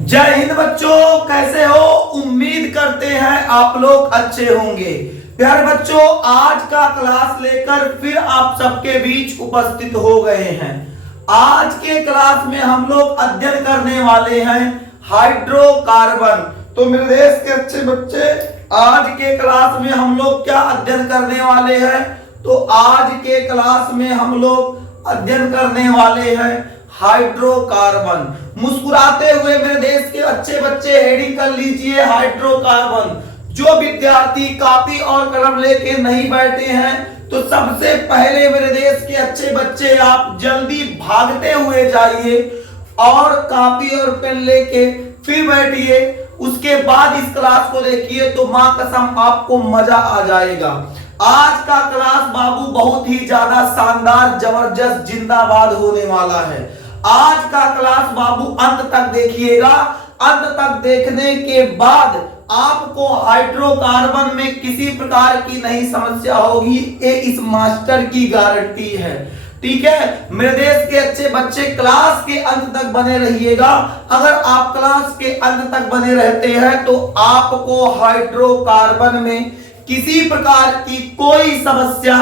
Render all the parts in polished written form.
जय हिंद बच्चों, कैसे हो? उम्मीद करते हैं आप लोग अच्छे होंगे। प्यारे बच्चों, आज का क्लास लेकर फिर आप सबके बीच उपस्थित हो गए हैं। आज के क्लास में हम लोग अध्ययन करने वाले हैं हाइड्रोकार्बन। तो मेरे देश के अच्छे बच्चे, आज के क्लास में हम लोग क्या अध्ययन करने वाले हैं? तो आज के क्लास में हम लोग अध्ययन करने वाले हैं हाइड्रोकार्बन। मुस्कुराते हुए मेरे देश के अच्छे बच्चे हेडिंग कर लीजिए हाइड्रोकार्बन। जो विद्यार्थी कॉपी और कलम लेके नहीं बैठे हैं, तो सबसे पहले मेरे देश के अच्छे बच्चे आप जल्दी भागते हुए जाइए और कॉपी और पेन लेके फिर बैठिए। उसके बाद इस क्लास को देखिए तो मां कसम आपको मजा आ जाएगा। आज का क्लास बाबू बहुत ही ज्यादा शानदार, जबरदस्त, जिंदाबाद होने वाला है। आज का क्लास बाबू अंत तक देखिएगा। अंत तक देखने के बाद आपको हाइड्रोकार्बन में किसी प्रकार की नहीं समस्या होगी, ये इस मास्टर की गारंटी है। ठीक है मेरे देश के अच्छे बच्चे, क्लास के अंत तक बने रहिएगा। अगर आप क्लास के अंत तक बने रहते हैं तो आपको हाइड्रोकार्बन में किसी प्रकार की कोई समस्या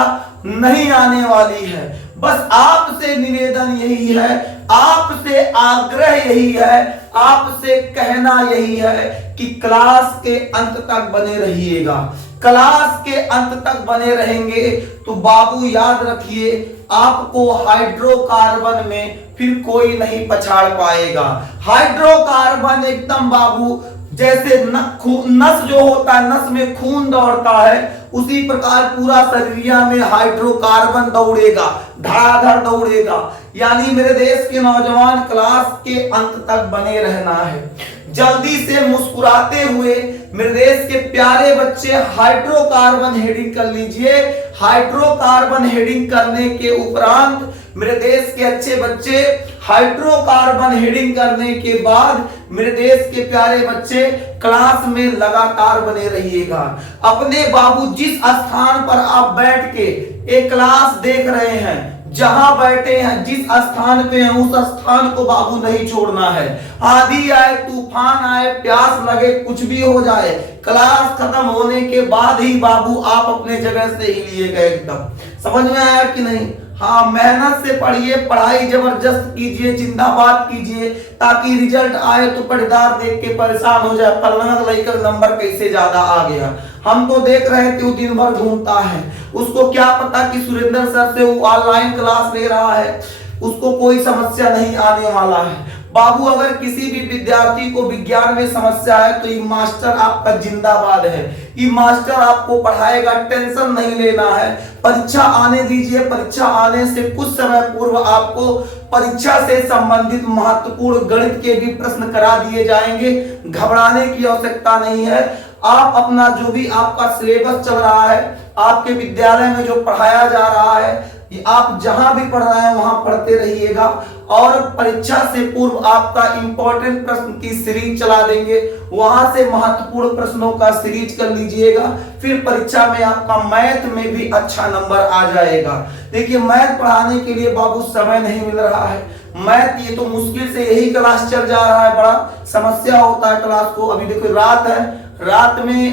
नहीं आने वाली है। बस आपसे निवेदन यही है, आपसे आग्रह यही है, आपसे कहना यही है कि क्लास के अंत तक बने रहिएगा। क्लास के अंत तक बने रहेंगे तो बाबू याद रखिए, आपको हाइड्रोकार्बन में फिर कोई नहीं पछाड़ पाएगा। हाइड्रोकार्बन एकदम बाबू जैसे नस जो होता है, नस में खून दौड़ता है, उसी प्रकार पूरा शरीर में हाइड्रोकार्बन दौड़ेगा, धड़ाधड़ दौड़ेगा। यानी मेरे देश के नौजवान, क्लास के अंत तक बने रहना है। जल्दी से मुस्कुराते हुए मेरे देश के प्यारे बच्चे हाइड्रोकार्बन हेडिंग कर लीजिए। हाइड्रोकार्बन हेडिंग करने के उपरांत मेरे देश के अच्छे बच्चे, हाइड्रोकार्बन हेडिंग करने के बाद मेरे देश के प्यारे बच्चे क्लास में लगातार बने रहिएगा। अपने बाबू जिस स्थान पर आप बैठ के एक क्लास देख रहे हैं, जहां बैठे हैं, जिस स्थान पे हैं, उस स्थान को बाबू नहीं छोड़ना है। आंधी आए, तूफान आए, प्यास लगे, कुछ भी हो जाए, क्लास खत्म होने के बाद ही बाबू आप अपने जगह से हिलिएगा। एकदम समझ में आया कि नहीं? हाँ, मेहनत से पढ़िए, पढ़ाई जबरदस्त कीजिए, जिंदाबाद कीजिए, ताकि रिजल्ट आए तो पढ़दार देख के परेशान हो जाए, फलाना लेकर नंबर कैसे ज्यादा आ गया। हम तो देख रहे थे वो दिन भर घूमता है, उसको क्या पता कि सुरेंद्र सर से वो ऑनलाइन क्लास ले रहा है, उसको कोई समस्या नहीं आने वाला है। बाबू अगर किसी भी विद्यार्थी को विज्ञान में समस्या है तो ये मास्टर आपका जिंदाबाद है। ये मास्टर आपको पढ़ाएगा, टेंशन नहीं लेना है। परीक्षा आने दीजिए, परीक्षा आने से कुछ समय पूर्व आपको परीक्षा से संबंधित महत्वपूर्ण गणित के भी प्रश्न करा दिए जाएंगे। घबराने की आवश्यकता नहीं है। आप अपना जो भी आपका सिलेबस चल रहा है, आपके विद्यालय में जो पढ़ाया जा रहा है, आप जहां भी पढ़ रहे हैं वहां पढ़ते रहिएगा। और परीक्षा से पूर्व आपका इंपॉर्टेंट प्रश्न की सीरीज चला देंगे, वहां से महत्वपूर्ण प्रश्नों का सीरीज कर लीजिएगा। फिर परीक्षा में आपका मैथ में भी अच्छा नंबर आ जाएगा। देखिए, मैथ पढ़ाने के लिए बाबू समय नहीं मिल रहा है। मैथ ये तो मुश्किल से यही क्लास चल जा रहा है, बड़ा समस्या होता है क्लास को। अभी देखो रात है, रात में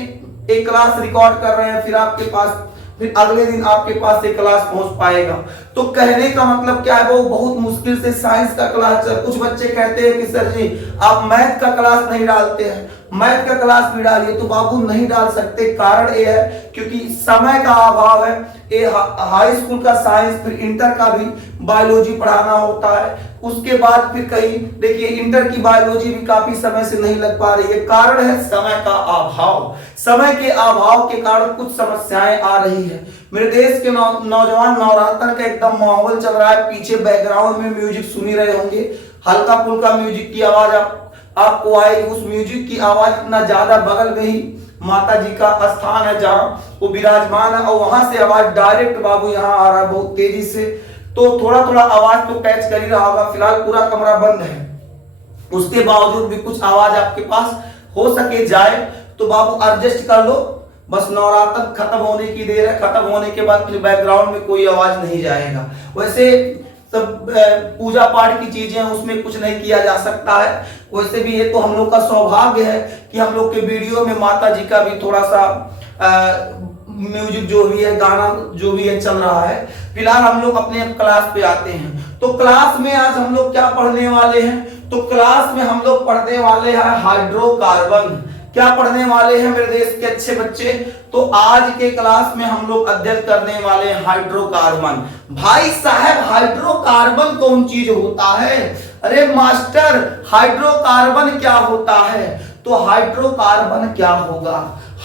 एक क्लास रिकॉर्ड कर रहे हैं, फिर आपके पास, फिर अगले दिन आपके पास एक क्लास पहुंच पाएगा। तो कहने का मतलब क्या है, वो बहुत मुश्किल से साइंस का क्लास चल। कुछ बच्चे कहते हैं कि सर जी आप मैथ का क्लास नहीं डालते हैं, मैथ का क्लास भी डालिए। तो बाबू नहीं डाल सकते, कारण ये है क्योंकि समय का अभाव है। ये हाई स्कूल का साइंस, फिर इंटर का भी बायोलॉजी पढ़ाना होता है। उसके बाद फिर कहीं देखिए इंटर की बायोलॉजी भी काफी समय से नहीं लग पा रही है। कारण है समय का अभाव। समय के अभाव के कारण कुछ समस्याएं आ रही है। मेरे देश के नौजवान, नवरात्र का एकदम माहौल चल रहा है। पीछे बैकग्राउंड में म्यूजिक सुन ही रहे होंगे, हल्का फुल्का म्यूजिक की आवाज आपको आएगी। उस म्यूजिक की आवाज इतना ज्यादा, बगल में ही माता जी का स्थान है जहां वो विराजमान है, और वहां से आवाज डायरेक्ट बाबू यहाँ आ रहा है बहुत तेजी से। तो थोड़ा थोड़ा आवाज तो कैच कर ही रहा होगा। फिलहाल पूरा कमरा बंद है, उसके बावजूद भी कुछ आवाज आपके पास हो सके जाए तो बाबू एडजस्ट कर लो। बस नवरात्र खत्म होने की देर है, खत्म होने के बाद फिर बैकग्राउंड में कोई आवाज नहीं जाएगा। वैसे सब पूजा पाठ की चीजें हैं, उसमें कुछ नहीं किया जा सकता है। वैसे भी ये तो हम लोग का सौभाग्य है कि हम लोग के वीडियो में माता जी का भी थोड़ा सा म्यूजिक जो भी है, गाना जो भी है चल रहा है। फिलहाल हम लोग अपने क्लास पे आते हैं। तो क्लास में आज हम लोग क्या पढ़ने वाले हैं? तो क्लास में हम लोग पढ़ने वाले हैं हाइड्रोकार्बन। क्या पढ़ने वाले हैं मेरे देश के अच्छे बच्चे? तो आज के क्लास में हम लोग अध्ययन करने वाले हैं हाइड्रोकार्बन। भाई साहब, हाइड्रोकार्बन कौन चीज होता है? अरे मास्टर, हाइड्रोकार्बन क्या होता है? तो हाइड्रोकार्बन क्या होगा?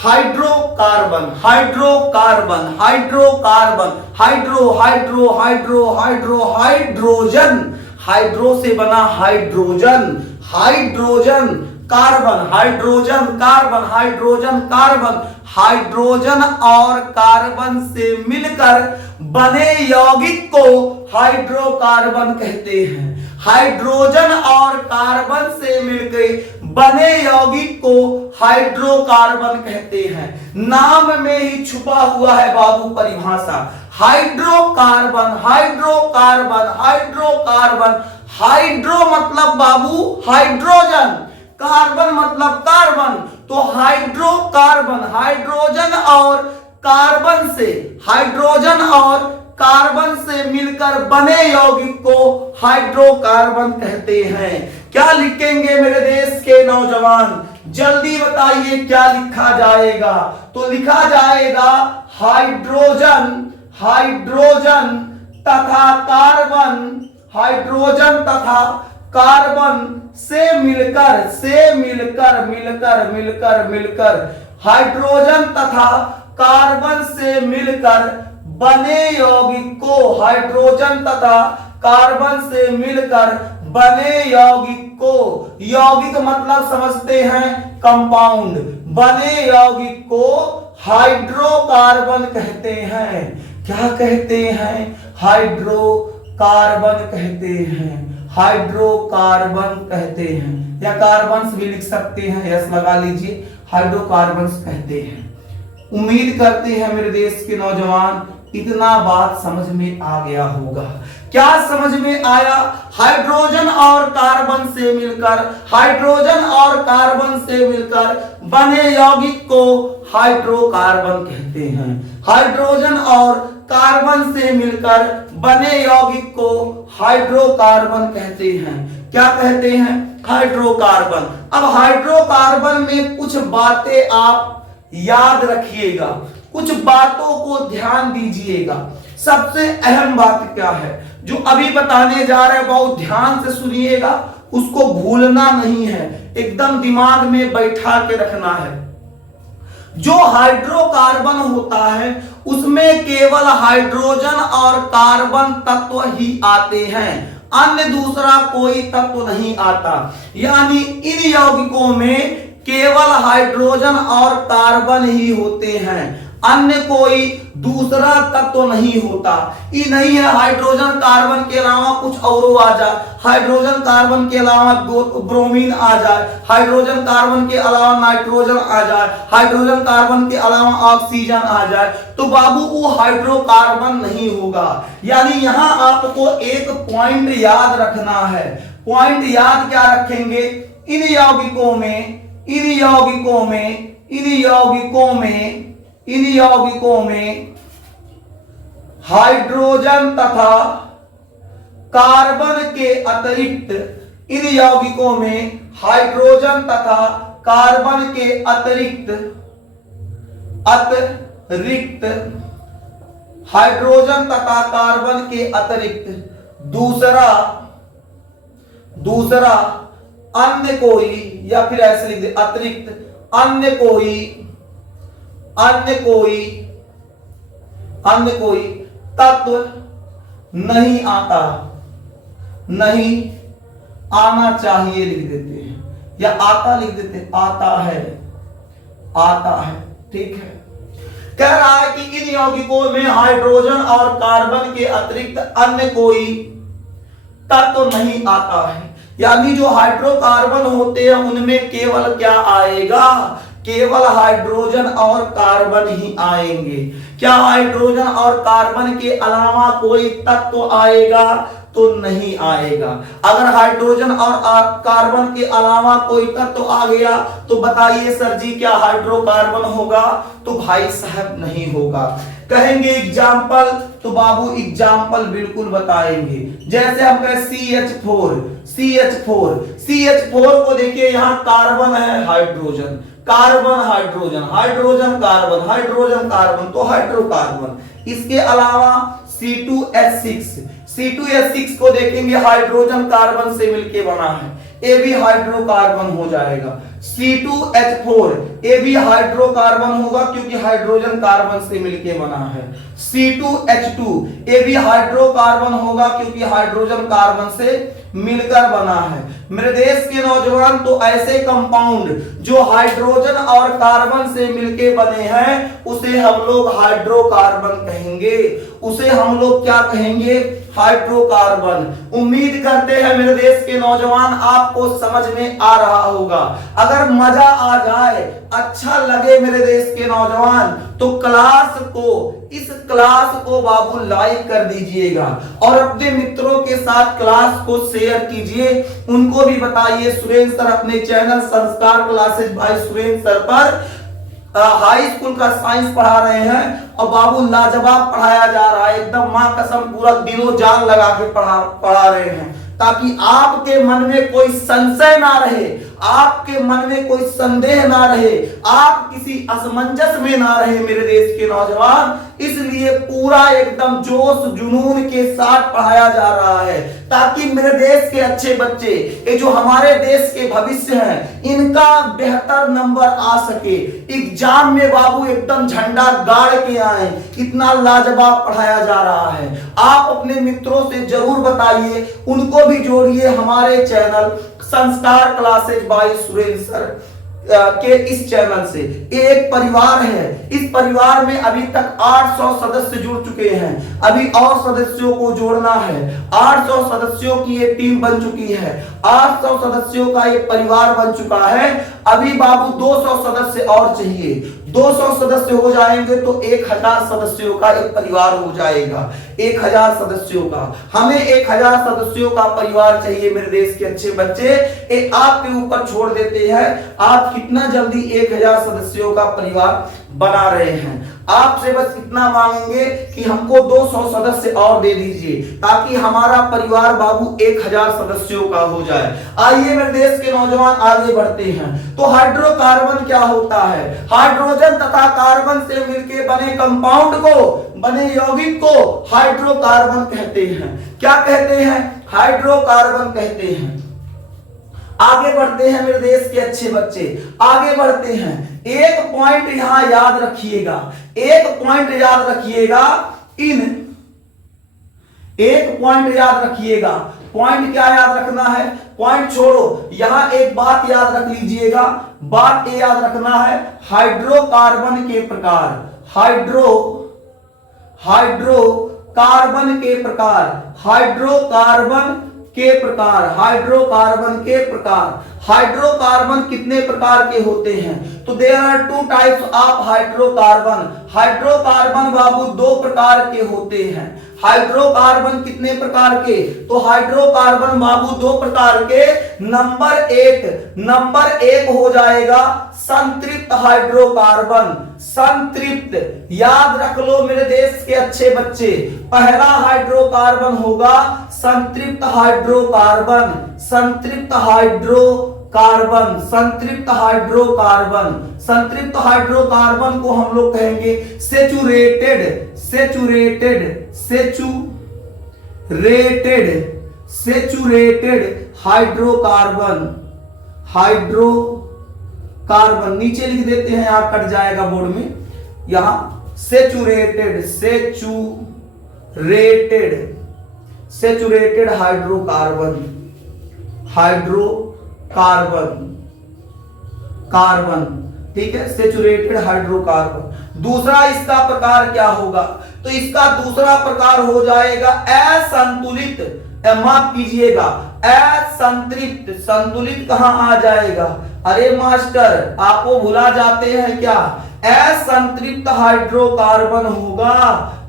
Hydrocarbon, hydrocarbon, hydrocarbon, hydro hydro hydro hydro hydrogen, hydro से बना hydrogen, hydrogen carbon, hydrogen carbon, hydrogen carbon, hydrogen और कार्बन से मिलकर बने यौगिक को हाइड्रोकार्बन कहते हैं। हाइड्रोजन और कार्बन से मिलकर बने यौगिक को हाइड्रोकार्बन कहते हैं। नाम में ही छुपा हुआ है बाबू परिभाषा। हाइड्रोकार्बन, हाइड्रोकार्बन, हाइड्रोकार्बन, हाइड्रो मतलब बाबू हाइड्रोजन, कार्बन मतलब कार्बन, तो हाइड्रोकार्बन हाइड्रोजन और कार्बन से, हाइड्रोजन और कार्बन से मिलकर बने यौगिक को हाइड्रोकार्बन कहते हैं। क्या लिखेंगे मेरे देश के नौजवान? जल्दी बताइए क्या लिखा जाएगा? तो लिखा जाएगा हाइड्रोजन, हाइड्रोजन तथा कार्बन, हाइड्रोजन तथा कार्बन से मिलकर, से मिलकर, मिलकर मिलकर मिलकर, हाइड्रोजन तथा कार्बन से मिलकर बने यौगिक को, हाइड्रोजन तथा कार्बन से मिलकर बने यौगिक को, यौगिक मतलब समझते हैं कंपाउंड, बने यौगिक को हाइड्रोकार्बन कहते हैं। क्या कहते हैं? हाइड्रोकार्बन कहते हैं, हाइड्रोकार्बन कहते हैं, या कार्बन्स भी लिख सकते हैं, यस लगा लीजिए, हाइड्रोकार्बन्स कहते हैं। उम्मीद करते हैं मेरे देश के नौजवान इतना बात समझ में आ गया होगा। क्या समझ में आया? हाइड्रोजन और कार्बन से मिलकर, हाइड्रोजन और कार्बन से मिलकर बने यौगिक को हाइड्रोकार्बन कहते हैं। हाइड्रोजन और कार्बन से मिलकर बने यौगिक को हाइड्रोकार्बन कहते हैं। क्या कहते हैं? हाइड्रोकार्बन। अब हाइड्रोकार्बन में कुछ बातें आप याद रखिएगा, कुछ बातों को ध्यान दीजिएगा। सबसे अहम बात क्या है जो अभी बताने जा रहे हैं, बहुत ध्यान से सुनिएगा, उसको भूलना नहीं है, एकदम दिमाग में बैठा के रखना है। जो हाइड्रोकार्बन होता है उसमें केवल हाइड्रोजन और कार्बन तत्व ही आते हैं, अन्य दूसरा कोई तत्व नहीं आता। यानी इन यौगिकों में केवल हाइड्रोजन और कार्बन ही होते हैं, अन्य कोई दूसरा तत्व नहीं होता। ये नहीं है हाइड्रोजन कार्बन के अलावा कुछ और आ जाए, हाइड्रोजन कार्बन के अलावा ब्रोमीन आ जाए, हाइड्रोजन कार्बन के अलावा नाइट्रोजन आ जाए, हाइड्रोजन कार्बन के अलावा ऑक्सीजन आ जाए, तो बाबू वो हाइड्रोकार्बन नहीं होगा। यानी यहां आपको एक पॉइंट याद रखना है। पॉइंट याद क्या रखेंगे? इन यौगिकों में, इन यौगिकों में, इन यौगिकों में, इन यौगिकों में हाइड्रोजन तथा कार्बन के अतिरिक्त, इन यौगिकों में हाइड्रोजन तथा कार्बन के अतिरिक्त, अतिरिक्त हाइड्रोजन तथा कार्बन के अतिरिक्त दूसरा, दूसरा अन्य कोई, या फिर ऐसे लिख दे अतिरिक्त अन्य कोई, अन्य कोई, अन्य कोई तत्व नहीं आता, नहीं आना चाहिए लिख देते हैं, या आता लिख देते हैं, आता है, आता है। ठीक है, कह रहा है कि इन यौगिकों में हाइड्रोजन और कार्बन के अतिरिक्त अन्य कोई तत्व नहीं आता है। यानी जो हाइड्रोकार्बन होते हैं उनमें केवल क्या आएगा? केवल हाइड्रोजन और कार्बन ही आएंगे। क्या हाइड्रोजन और कार्बन के अलावा कोई तत्व आएगा? तो नहीं आएगा। अगर हाइड्रोजन और कार्बन के अलावा कोई तत्व आ गया तो बताइए सर जी क्या हाइड्रोकार्बन होगा? तो भाई साहब नहीं होगा। कहेंगे एग्जाम्पल, तो बाबू एग्जाम्पल बिल्कुल बताएंगे। जैसे हम कहें CH4 को देखिए, यहां कार्बन है, hydrogen, carbon hydrogen, hydrogen carbon, hydrogen carbon, तो हाइड्रोकार्बन। इसके अलावा C2H6 को देखेंगे, हाइड्रोजन कार्बन से मिलके बना है, ये भी हाइड्रोकार्बन हो जाएगा। C2H4 ये भी हाइड्रोकार्बन होगा क्योंकि हाइड्रोजन कार्बन से मिलके बना है। C2H2 ये भी हाइड्रोकार्बन होगा क्योंकि हाइड्रोजन कार्बन से मिलकर बना है। मेरे देश के नौजवान, तो ऐसे कंपाउंड जो हाइड्रोजन और कार्बन से मिलके बने हैं उसे हम लोग हाइड्रोकार्बन कहेंगे, उसे हम लोग क्या कहेंगे? हाइड्रोकार्बन। उम्मीद करते हैं मेरे देश के नौजवान आपको समझ में आ रहा होगा। अगर मजा आ जाए, अच्छा लगे मेरे देश के नौजवान, तो इस क्लास को बाबू लाइक कर दीजिएगा और अपने मित्रों के साथ क्लास को शेयर कीजिए। उनको भी बताइए सुरेंद्र सर अपने चैनल संस्कार क्लासेज बाय सुरेंद्र सर पर हाई स्कूल का साइंस पढ़ा रहे हैं और बाबू लाजवाब पढ़ाया जा रहा है, एकदम मां कसम पूरा दिलो जान लगा के पढ़ा रहे हैं, ताकि आपके मन में कोई संशय ना रहे, आपके मन में कोई संदेह ना रहे, आप किसी असमंजस में ना रहे मेरे देश के नौजवान। इसलिए पूरा एकदम जोश जुनून के साथ पढ़ाया जा रहा है ताकि मेरे देश के अच्छे बच्चे, ये जो हमारे देश के भविष्य हैं, इनका बेहतर नंबर आ सके। एग्जाम में बाबू एकदम झंडा गाड़ के आए, इतना लाजवाब पढ़ाया जा रहा है। आप अपने मित्रों से जरूर बताइए, उनको भी जोड़िए हमारे चैनल संस्कार क्लासेज बाय सुरेंद्र सर के इस चैनल से। एक परिवार है, इस परिवार में अभी तक 800 सदस्य जुड़ चुके हैं, अभी और सदस्यों को जोड़ना है। 800 सदस्यों की ये टीम बन चुकी है, 800 सदस्यों का ये परिवार बन चुका है। अभी बाबू 200 सदस्य और चाहिए, 200 सदस्य हो जाएंगे तो 1000 सदस्यों का एक परिवार हो जाएगा। 1000 सदस्यों का, हमें 1000 सदस्यों का परिवार चाहिए मेरे देश के अच्छे बच्चे। ये आपके ऊपर छोड़ देते हैं, आप कितना जल्दी 1000 सदस्यों का परिवार बना रहे हैं। आपसे बस इतना मांगेंगे कि हमको 200 सदस्य और दे दीजिए ताकि हमारा परिवार बाबू 1000 सदस्यों का हो जाए। आइए मेरे देश के नौजवान आगे बढ़ते हैं। तो हाइड्रोकार्बन क्या होता है? हाइड्रोजन तथा कार्बन से मिलकर बने कंपाउंड को, बने यौगिक को हाइड्रोकार्बन कहते हैं। क्या कहते हैं? हाइड्रोकार्बन कहते हैं। आगे बढ़ते हैं मेरे देश के अच्छे बच्चे, आगे बढ़ते हैं। एक पॉइंट यहां याद रखिएगा, एक पॉइंट याद रखिएगा, एक पॉइंट याद रखिएगा। पॉइंट क्या याद रखना है? पॉइंट छोड़ो, यहां एक बात याद रख लीजिएगा। बात ये याद रखना है, हाइड्रोकार्बन के प्रकार, हाइड्रोकार्बन के प्रकार, हाइड्रोकार्बन के प्रकार, हाइड्रोकार्बन के प्रकार। हाइड्रोकार्बन कितने प्रकार के होते हैं? तो there are 2 types of hydrocarbon. Hydrocarbon बाबू 2 प्रकार के होते हैं। हाइड्रोकार्बन कितने प्रकार के? तो हाइड्रोकार्बन बाबू 2 प्रकार के। नंबर एक हो जाएगा संतृप्त हाइड्रोकार्बन। संतृप्त, याद रख लो मेरे देश के अच्छे बच्चे, पहला हाइड्रोकार्बन होगा संतृप्त हाइड्रोकार्बन, संतृप्त हाइड्रोकार्बन, संतृप्त हाइड्रोकार्बन। संतृप्त हाइड्रोकार्बन को हम लोग कहेंगे saturated, saturated, saturated, saturated hydrocarbon, hydrocarbon. नीचे लिख देते हैं, यहां कट जाएगा बोर्ड में, यहां saturated, saturated, saturated hydrocarbon, hydrocarbon, carbon, ठीक है, सेचुरेटेड हाइड्रोकार्बन। दूसरा इसका प्रकार क्या होगा? तो इसका दूसरा प्रकार हो जाएगा असंतुलित, माफ कीजिएगा असंतृप्त। संतुलित कहां आ जाएगा? अरे मास्टर आपको भुला जाते हैं क्या? असंतृप्त हाइड्रोकार्बन होगा।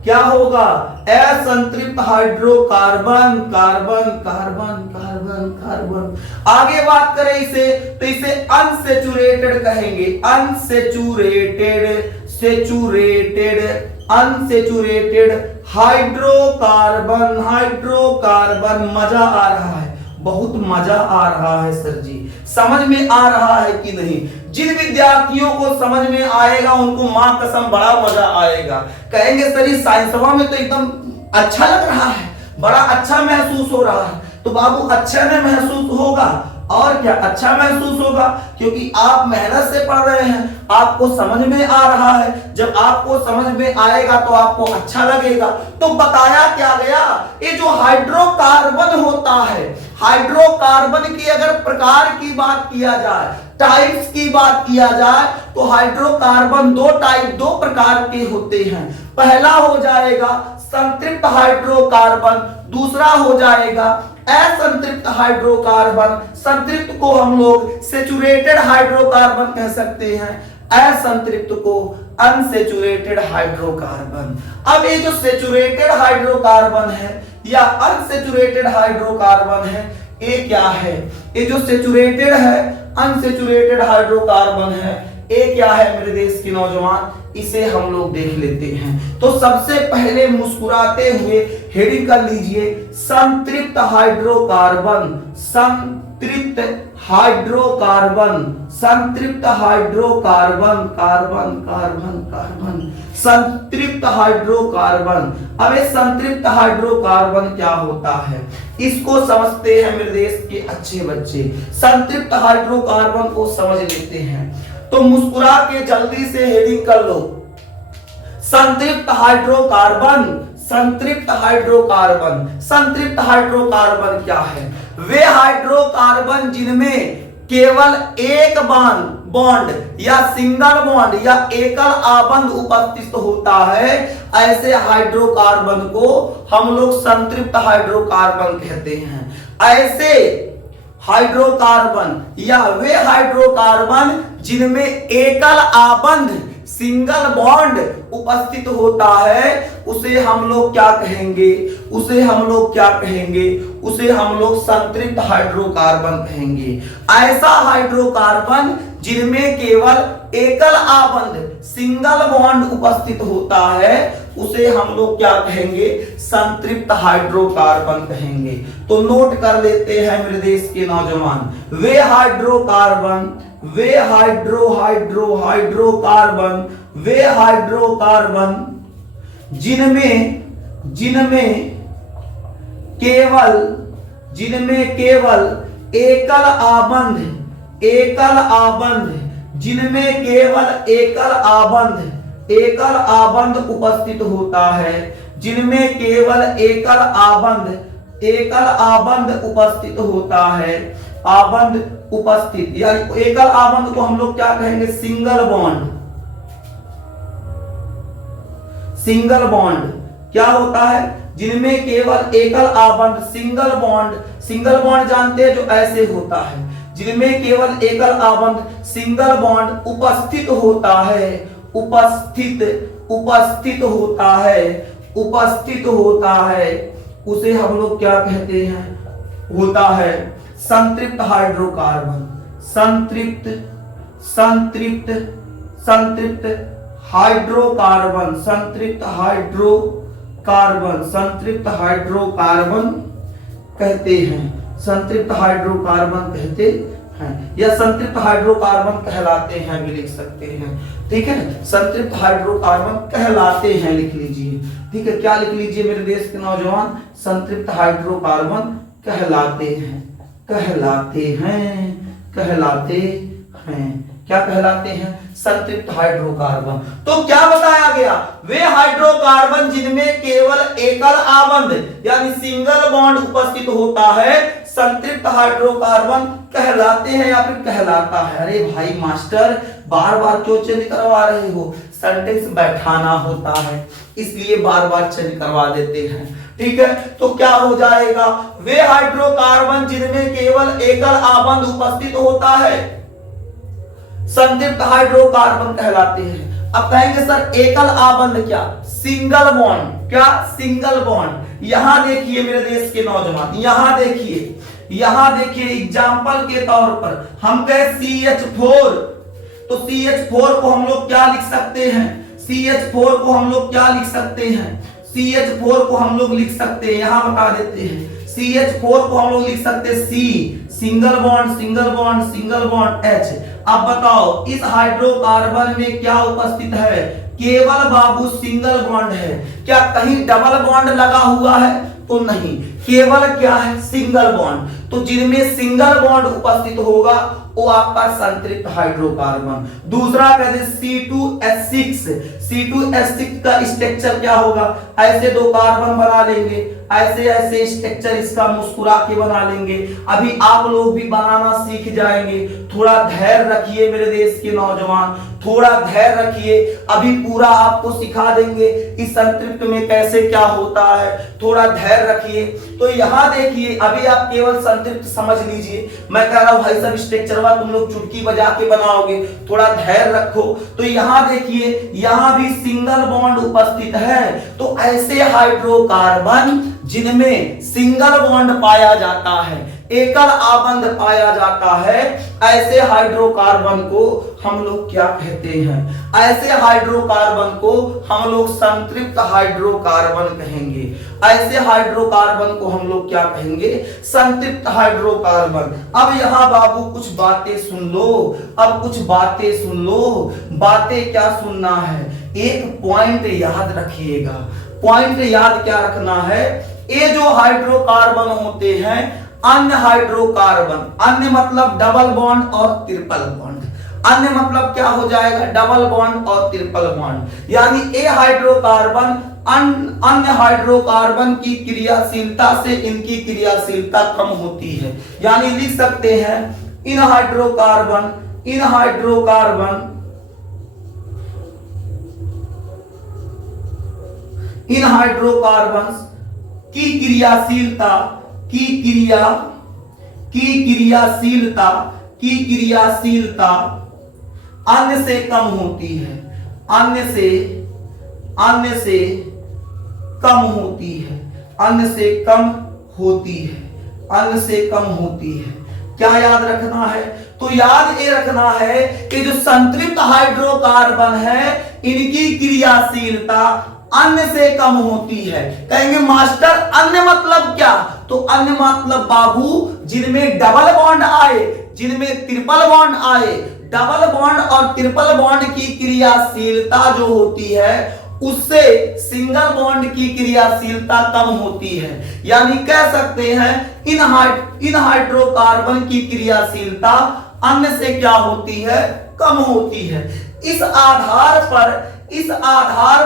क्या होगा? असंतृप्त hydrocarbon, carbon carbon carbon carbon. आगे बात करें इसे तो इसे अनसेचुरेटेड कहेंगे, unsaturated, saturated, unsaturated hydrocarbon, hydrocarbon. मजा आ रहा है, बहुत मजा आ रहा है सर जी, समझ में आ रहा है कि नहीं? जिन विद्यार्थियों को समझ में आएगा उनको मां कसम बड़ा मजा आएगा, कहेंगे सर ये साइंसवा में तो एकदम अच्छा लग रहा है, बड़ा अच्छा महसूस हो रहा है। तो बाबू अच्छा में महसूस होगा और क्या अच्छा महसूस होगा, क्योंकि आप मेहनत से पढ़ रहे हैं, आपको समझ में आ रहा है। जब आपको समझ में आएगा तो आपको अच्छा लगेगा। तो बताया क्या गया, ये जो हाइड्रोकार्बन होता है, हाइड्रोकार्बन की अगर प्रकार की बात किया जाए, टाइप्स की बात किया जाए, तो हाइड्रोकार्बन दो टाइप, दो प्रकार के होते हैं। पहला हो जाएगा संतृप्त हाइड्रोकार्बन, दूसरा हो जाएगा असंतृप्त हाइड्रोकार्बन। संतृप्त को हम लोग सेचुरेटेड हाइड्रोकार्बन कह सकते हैं, असंतृप्त को अनसेचुरेटेड हाइड्रोकार्बन। अब ये जो सेचुरेटेड हाइड्रोकार्बन है या अनसेचुरेटेड हाइड्रोकार्बन है, ये क्या है? ये जो सेचुरेटेड है, अनसेचुरेटेड हाइड्रोकार्बन है, ये क्या है मेरे देश के नौजवान? इसे हम लोग देख लेते हैं। तो सबसे पहले मुस्कुराते हुए हेडिंग कर लीजिए संतृप्त हाइड्रोकार्बन, संतृप्त हाइड्रोकार्बन, संतृप्त हाइड्रोकार्बन, कार्बन कार्बन कार्बन, संतृप्त हाइड्रोकार्बन। अब ये संतृप्त हाइड्रोकार्बन क्या होता है, इसको समझते हैं मेरे देश के अच्छे बच्चे। संतृप्त हाइड्रोकार्बन को समझ लेते हैं, तो मुस्कुरा के जल्दी से हेडिंग कर लो संतृप्त हाइड्रोकार्बन, संतृप्त हाइड्रोकार्बन। संतृप्त हाइड्रोकार्बन क्या है? वे हाइड्रोकार्बन जिनमें केवल एक बॉन्ड या सिंगल बॉन्ड या एकल आबंध उपस्थित होता है, ऐसे हाइड्रोकार्बन को हम लोग संतृप्त हाइड्रोकार्बन कहते हैं। ऐसे हाइड्रोकार्बन या वे हाइड्रोकार्बन जिनमें एकल आबंध, सिंगल बॉन्ड उपस्थित होता है, उसे हम लोग क्या कहेंगे? उसे हम लोग क्या कहेंगे? उसे हम लोग संतृप्त हाइड्रोकार्बन कहेंगे। ऐसा हाइड्रोकार्बन जिनमें केवल एकल आबंध, सिंगल बॉन्ड उपस्थित होता है, उसे हम लोग क्या कहेंगे? संतृप्त हाइड्रोकार्बन कहेंगे। तो नोट कर लेते हैं मेरे देश के नौजवान, वे हाइड्रोकार्बन, वे हाइड्रोकार्बन, वे हाइड्रोकार्बन जिनमें केवल एकल आबंध उपस्थित होता है, जिनमें केवल एकल आबंध उपस्थित होता है, आबंध उपस्थित, यानी एकल आबंध को हम लोग क्या कहेंगे? Single bond. सिंगल बॉन्ड क्या होता है? जिनमें केवल एकल आबंध, सिंगल बॉन्ड। सिंगल बॉन्ड जानते हैं जो ऐसे होता है, जिनमें केवल एकल आबंध, सिंगल बॉन्ड उपस्थित होता है, उपस्थित होता है, उसे हम लोग क्या कहते हैं? होता है संतृप्त हाइड्रोकार्बन। संतृप्त हाइड्रोकार्बन, संतृप्त हाइड्रोकार्बन कहते हैं, संतृप्त हाइड्रोकार्बन कहते हैं, या संतृप्त हाइड्रोकार्बन कहलाते हैं भी लिख सकते हैं। ठीक है, संतृप्त हाइड्रोकार्बन कहलाते हैं लिख लीजिए। ठीक है, क्या लिख लीजिए मेरे देश के नौजवान? संतृप्त हाइड्रोकार्बन कहलाते हैं, कहलाते हैं। क्या कहलाते हैं? संतृप्त हाइड्रोकार्बन। तो क्या बताया गया? वे हाइड्रोकार्बन जिनमें केवल एकल आबंध यानी सिंगल बॉन्ड उपस्थित होता है, संतृप्त हाइड्रोकार्बन कहलाते हैं या फिर कहलाता है। अरे भाई मास्टर, बार बार क्यों चेंज करवा रहे हो? सेंटेंस बैठाना होता है, इसलिए बार बार चेंज करवा देते हैं। ठीक है, तो क्या हो जाएगा? वे हाइड्रोकार्बन जिनमें केवल एकल आबंध उपस्थित होता है, संतृप्त हाइड्रोकार्बन कहलाते हैं। अब कहेंगे सर एकल आबंध क्या? Single bond. क्या? Single bond. यहां देखिए मेरे देश के नौजवान, यहां देखिए एग्जाम्पल के तौर पर हम कहे CH4, तो CH4 को हम लोग क्या लिख सकते हैं? CH4 को हम लोग क्या लिख सकते हैं? CH4 को हम लोग लिख सकते हैं, यहां बता देते हैं, CH4 को हम लोग लिख सकते हैं C, single bond single bond single bond H। अब बताओ इस हाइड्रोकार्बन में क्या उपस्थित है? केवल बाबू सिंगल बॉन्ड है। क्या कहीं डबल बॉन्ड लगा हुआ है? तो नहीं, केवल क्या है? Single bond. तो जिनमें सिंगल बॉन्ड उपस्थित होगा वो आपका संतृप्त हाइड्रोकार्बन। दूसरा कहते हैं C2H6। C2H6 का स्ट्रक्चर क्या होगा? ऐसे दो कार्बन बना लेंगे, ऐसे ऐसे स्ट्रक्चर इसका मुस्कुरा के बना लेंगे। अभी आप लोग भी बनाना सीख जाएंगे, थोड़ा धैर्य रखिए मेरे देश के नौजवान, थोड़ा धैर्य रखिए, अभी पूरा आपको सिखा देंगे इस संतृप्त में कैसे क्या होता है, थोड़ा धैर्य रखिए। तो यहाँ देखिए अभी आप केवल संतृप्त समझ लीजिए, मैं कह रहा हूं भाई सब स्ट्रक्चर तुम लोग चुटकी बजा के बनाओगे, थोड़ा धैर्य रखो। तो यहाँ देखिए यहाँ भी सिंगल बॉन्ड उपस्थित है। तो ऐसे हाइड्रोकार्बन जिनमें सिंगल बॉन्ड पाया जाता है, एकल आबंध पाया जाता है, ऐसे हाइड्रोकार्बन को हम लोग क्या कहते हैं? ऐसे हाइड्रोकार्बन को हम लोग संतृप्त हाइड्रोकार्बन कहेंगे। ऐसे हाइड्रोकार्बन को हम लोग क्या कहेंगे? संतृप्त हाइड्रोकार्बन। अब यहाँ बाबू कुछ बातें सुन लो, अब कुछ बातें सुन लो। बातें क्या सुनना है? एक पॉइंट याद रखिएगा। पॉइंट याद क्या रखना है? ये जो हाइड्रोकार्बन होते हैं, अन्य हाइड्रोकार्बन, अन्य मतलब डबल बॉन्ड और ट्रिपल बॉन्ड, अन्य मतलब क्या हो जाएगा? डबल बॉन्ड और ट्रिपल बॉन्ड। यानी ए हाइड्रोकार्बन अन्य हाइड्रोकार्बन की क्रियाशीलता से इनकी क्रियाशीलता कम होती है। यानी लिख सकते हैं इन हाइड्रोकार्बन की क्रियाशीलता अन्य से कम होती है, अन्य से कम होती है। क्या याद रखना है? तो याद ये रखना है कि जो संतृप्त हाइड्रोकार्बन है इनकी क्रियाशीलता अन्य से कम होती है। कहेंगे मास्टर अन्य मतलब क्या? तो अन्य मतलब बाबू जिनमें डबल बॉन्ड आए, जिनमें ट्रिपल बॉन्ड आए, डबल बॉन्ड और ट्रिपल बॉन्ड की क्रियाशीलता जो होती है उससे सिंगल बॉन्ड की क्रियाशीलता कम होती है। यानी कह सकते हैं इन हाइड्रोकार्बन की क्रियाशीलता अन्य से क्या होती है? कम होती है। इस आधार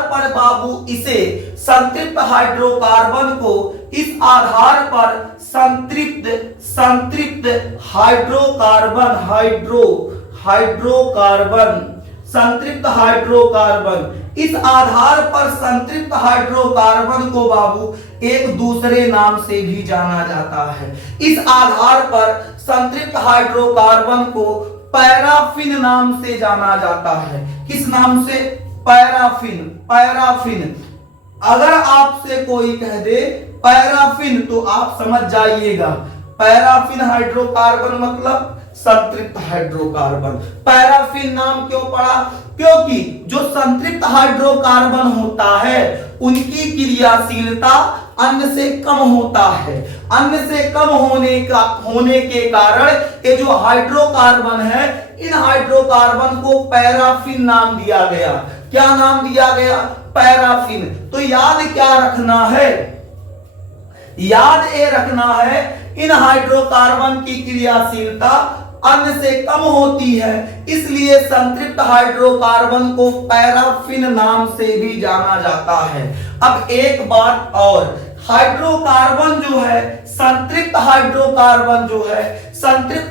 पर बाबू इसे संतृप्त हाइड्रोकार्बन को इस आधार पर संतृप्त इस आधार पर संतृप्त हाइड्रोकार्बन को बाबू एक दूसरे नाम से भी जाना जाता है। इस आधार पर संतृप्त हाइड्रोकार्बन को पैराफिन नाम से जाना जाता है। किस नाम से? पैराफिन। अगर आपसे कोई कह दे पैराफिन तो आप समझ जाइएगा पैराफिन हाइड्रोकार्बन मतलब संतृप्त हाइड्रोकार्बन। पैराफिन नाम क्यों पड़ा? क्योंकि जो संतृप्त हाइड्रोकार्बन होता है उनकी क्रियाशीलता अन्य से कम होता है। अन्य से कम होने के कारण ये जो हाइड्रोकार्बन है इन हाइड्रोकार्बन को पैराफिन नाम दिया गया। क्या नाम दिया गया? पैराफिन। तो याद क्या रखना है? याद ये रखना है इन हाइड्रोकार्बन की क्रियाशीलता अन्य से कम होती है, इसलिए संतृप्त हाइड्रोकार्बन को पैराफिन नाम से भी जाना जाता है। अब एक बात और, हाइड्रोकार्बन जो है संतृप्त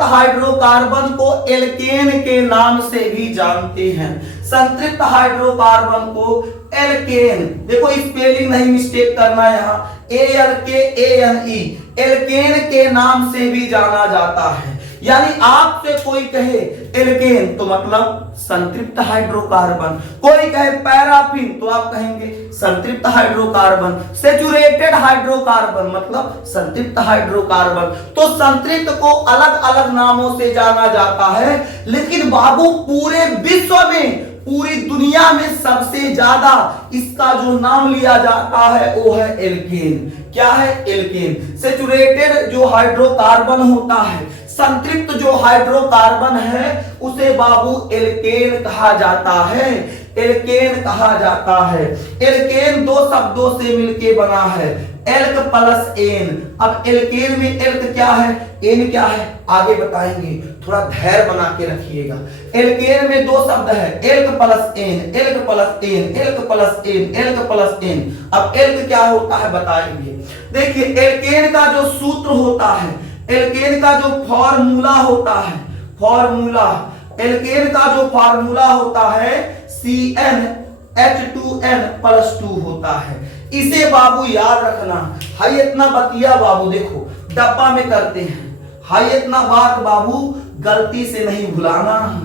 हाइड्रोकार्बन को एल्केन के नाम से भी जानते हैं। संतृप्त हाइड्रोकार्बन को एल्केन, देखो स्पेलिंग नहीं मिस्टेक करना, यहाँ ALKANE एल्केन के नाम से भी जाना जाता है। यानी आपसे कोई कहे एल्केन तो मतलब संतृप्त हाइड्रोकार्बन, कोई कहे पैराफिन तो आप कहेंगे संतृप्त हाइड्रोकार्बन, सैचुरेटेड हाइड्रोकार्बन मतलब संतृप्त हाइड्रोकार्बन। तो संतृप्त को अलग अलग नामों से जाना जाता है, लेकिन बाबू पूरे विश्व में, पूरी दुनिया में सबसे ज्यादा इसका जो नाम लिया जाता है वो है एल्केन। क्या है? एल्केन। सैचुरेटेड जो हाइड्रोकार्बन होता है, संतृप्त जो हाइड्रोकार्बन है उसे बाबू एल्केन कहा जाता है, एल्केन कहा जाता है। एल्केन दो शब्दों से मिलके बना है, एल्क प्लस एन। अब एल्केन में एल्क क्या है, एन क्या है, आगे बताएंगे, थोड़ा धैर्य बना के रखिएगा। एल्केन में दो शब्द है, elk plus N, elk plus N, elk plus N, elk plus N. अब एल्क क्या होता है बताएंगे। देखिए एल्केन का जो सूत्र होता है, एल्केन का जो फॉर्मूला होता है, फॉर्मूला, एल्केन का जो फॉर्मूला होता है CnH2n+2 होता है। इसे बाबू याद रखना। हाई इतना बतिया बाबू देखो डब्बा में करते हैं, हाई इतना बात बाबू गलती से नहीं भुलाना,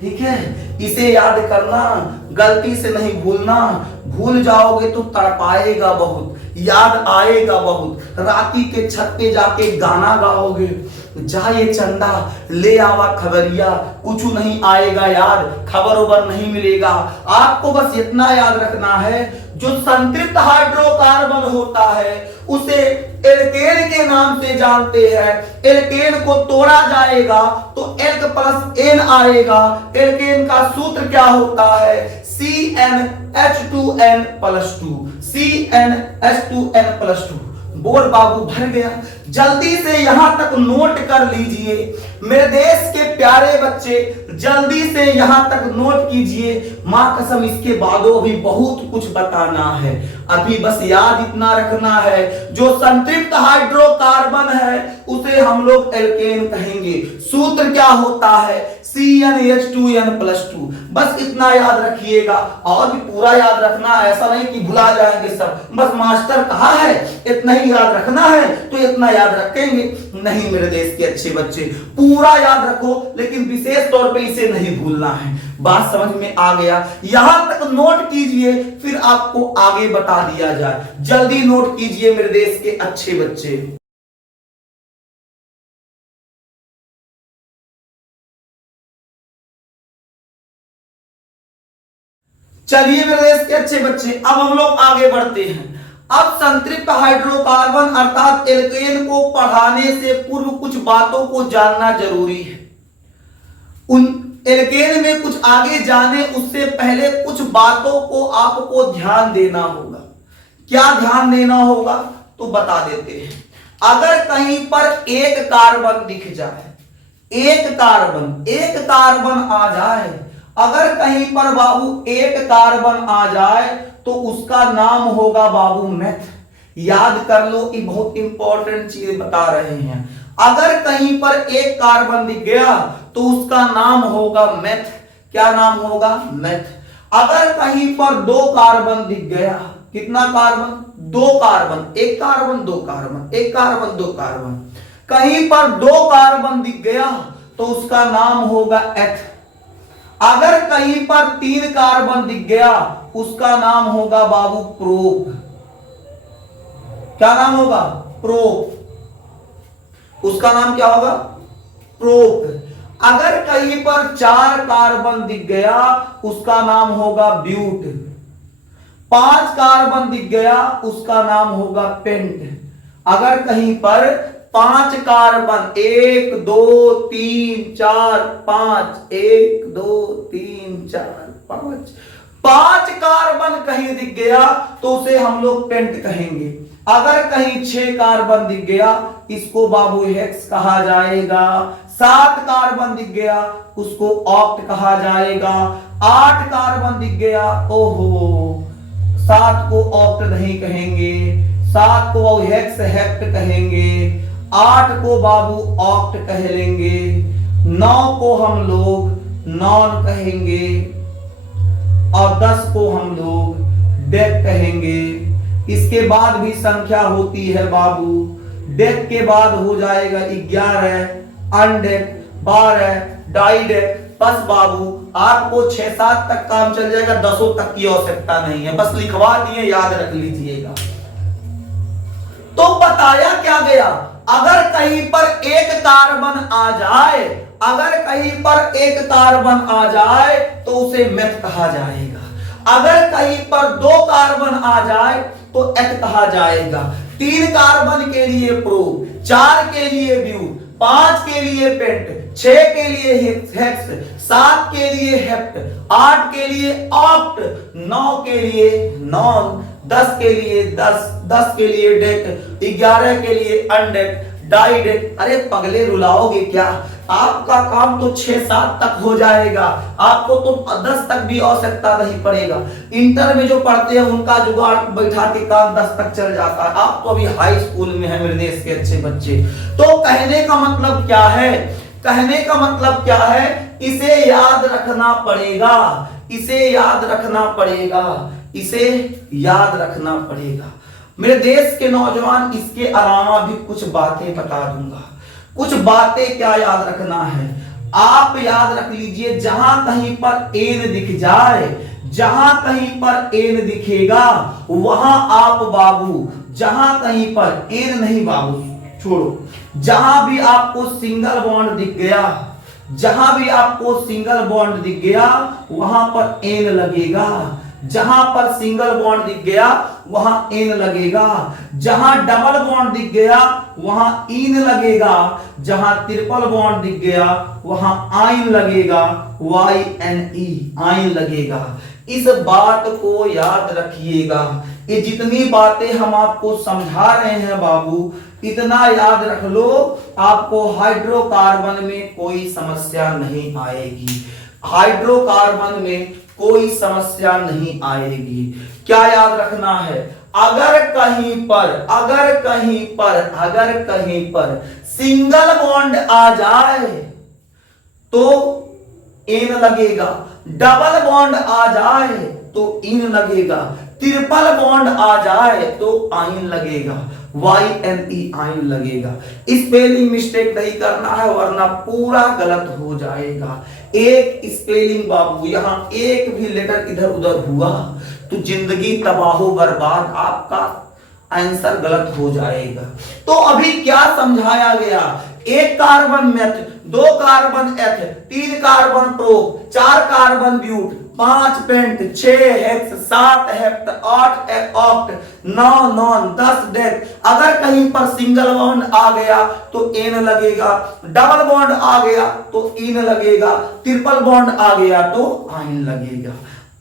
ठीक है? इसे याद करना, गलती से नहीं भूलना। भूल जाओगे तो तड़पाएगा बहुत, याद आएगा बहुत। राती के छत पे जाके गाना गाओगे, जाए चंदा ले आवा खबरिया, कुछ नहीं आएगा याद, खबर उबर नहीं मिलेगा। आपको बस इतना याद रखना है, जो संतृप्त हाइड्रोकार्बन होता है उसे एल्केन के नाम से जानते हैं। एल्केन को तोड़ा जाएगा तो एल्क प्लस एन आएगा। एल्केन का सूत्र क्या होता है? CnH2n+2, CnH2n+2। बोर्ड बाबू भर गया। जल्दी से यहां तक नोट कर लीजिए मेरे देश के प्यारे बच्चे, जल्दी से यहां तक नोट कीजिए। मां कसम इसके बाद अभी बहुत कुछ बताना है, अभी बस याद इतना रखना है, जो संतृप्त हाइड्रोकार्बन है उसे हम लोग एल्केन कहेंगे। सूत्र क्या होता है? CnH2n+2। बस इतना याद रखिएगा, और भी पूरा याद रखना, ऐसा नहीं कि भुला जाएंगे सब। बस मास्टर कहा है इतना ही याद रखना है तो इतना याद रखेंगे। नहीं मेरे देश के अच्छे बच्चे, पूरा याद रखो, लेकिन विशेष तौर पे इसे नहीं भूलना है। बात समझ में आ गया? यहां तक नोट कीजिए, फिर आपको आगे बता दिया जाए। जल्दी नोट कीजिए मेरे देश के अच्छे बच्चे। चलिए मेरे देश के अच्छे बच्चे, अब हम लोग आगे बढ़ते हैं। अब संतृप्त हाइड्रोकार्बन अर्थात एल्केन को पढ़ाने से पूर्व कुछ बातों को जानना जरूरी है। उन एल्केन में कुछ आगे जाने उससे पहले कुछ बातों को आपको ध्यान देना होगा। क्या ध्यान देना होगा तो बता देते हैं। अगर कहीं पर एक कार्बन दिख जाए, एक कार्बन आ जाए, अगर कहीं पर बाबू एक कार्बन आ जाए तो उसका नाम होगा बाबू मेथ। याद कर लो, ये बहुत इंपॉर्टेंट चीज बता रहे हैं। अगर कहीं पर एक कार्बन दिख गया तो उसका नाम होगा मेथ। क्या नाम होगा? मेथ। अगर कहीं पर दो कार्बन दिख गया, कितना कार्बन? दो कार्बन, एक कार्बन दो कार्बन, एक कार्बन दो कार्बन। कहीं पर दो कार्बन दिख गया तो उसका नाम होगा एथ। अगर कहीं पर तीन कार्बन दिख गया उसका नाम होगा बाबू प्रोप। क्या नाम होगा? प्रोप। उसका नाम क्या होगा? प्रोप। अगर कहीं पर चार कार्बन दिख गया उसका नाम होगा ब्यूट। पांच कार्बन दिख गया उसका नाम होगा पेंट। अगर कहीं पर पांच कार्बन, 1 2 3 4 5, 1 2 3 4 5, पांच कार्बन कहीं दिख गया तो उसे हम लोग पेंट कहेंगे। अगर कहीं 6 कार्बन दिख गया इसको बाबू हेक्स कहा जाएगा। 7 कार्बन दिख गया उसको ऑक्ट कहा जाएगा। 8 कार्बन दिख गया, ओहो 7 को ऑक्ट नहीं कहेंगे, 7 को हेक्स हेक्ट कहेंगे, 8 को बाबू ऑक्ट कह लेंगे, 9 को हम लोग नॉन कहेंगे और 10 को हम लोग डेक कहेंगे। इसके बाद भी संख्या होती है बाबू, डेक के बाद हो जाएगा 11, अनडेक, 12, डाइडेक। बस बाबू आपको 6-7 तक काम चल जाएगा, 10 तक की आवश्यकता नहीं है, बस लिखवा दिए, याद रख लीजिएगा। तो बताया क्या गया, अगर कहीं पर एक कार्बन आ जाए, अगर कहीं पर एक कार्बन आ जाए तो उसे मेथ कहा जाएगा। अगर कहीं पर 2 कार्बन आ जाए तो एथ कहा जाएगा। 3 कार्बन के लिए प्रो, 4 के लिए ब्यूट, 5 के लिए पेंट, 6 के लिए हेक्स, 7 के लिए हेप्ट, 8 के लिए ऑक्ट, 9 के लिए नॉन, 10 के लिए 10 के लिए डेक, 11 के लिए अनडेक, डाइडेक। अरे पगले रुलाओगे क्या, आपका काम तो 6-7 तक हो जाएगा, आपको तो 10 तक भी आवश्यकता नहीं पड़ेगा। इंटर में जो पढ़ते हैं उनका जुगाड़ बैठा के काम 10 तक चल जाता है, आप तो अभी हाई स्कूल में है मेरे देश के अच्छे बच्चे। तो कहने का मतलब क्या है, कहने का मतलब क्या है, इसे याद रखना पड़ेगा, इसे याद रखना पड़ेगा, इसे याद रखना पड़ेगा। मेरे देश के नौजवान इसके अलावा भी कुछ बातें बता दूंगा, कुछ बातें क्या याद रखना है, आप याद रख लीजिए। जहां कहीं पर एन दिख जाए, जहां कहीं पर एन दिखेगा वहां आप बाबू, जहां कहीं पर एन नहीं बाबू छोड़ो, जहां भी आपको सिंगल बॉन्ड दिख गया, जहां भी आपको सिंगल बॉन्ड दिख गया वहां पर एन लगेगा। जहां पर सिंगल बॉन्ड दिख गया वहां एन लगेगा, जहां डबल बॉन्ड दिख गया वहां इन लगेगा, जहां ट्रिपल बॉन्ड दिख गया वहां आइन लगेगा, YNE आइन लगेगा। इस बात को याद रखिएगा। ये जितनी बातें हम आपको समझा रहे हैं बाबू, इतना याद रख लो, आपको हाइड्रोकार्बन में कोई समस्या नहीं आएगी, हाइड्रोकार्बन में कोई समस्या नहीं आएगी। क्या याद रखना है, अगर कहीं पर, अगर कहीं पर, अगर कहीं पर सिंगल बॉन्ड आ जाए तो एन लगेगा, डबल बॉन्ड आ जाए तो इन लगेगा, ट्रिपल बॉन्ड आ जाए तो आइन लगेगा, YNE आइन लगेगा। स्पेलिंग मिस्टेक नहीं करना है वरना पूरा गलत हो जाएगा। एक स्पेलिंग बाबू यहां एक भी लेटर इधर उधर हुआ तो जिंदगी तबाह बर्बाद, आपका आंसर गलत हो जाएगा। तो अभी क्या समझाया गया, 1 carbon meth, 2 carbon eth, 3 carbon prop, 4 carbon but, 5 pent, 6 hex, 7 hept, 8 oct, 9 non, 10 dec. अगर कहीं पर सिंगल बॉन्ड आ गया तो एन लगेगा, डबल बॉन्ड आ गया तो इन लगेगा, ट्रिपल बॉन्ड आ गया तो आइन लगेगा।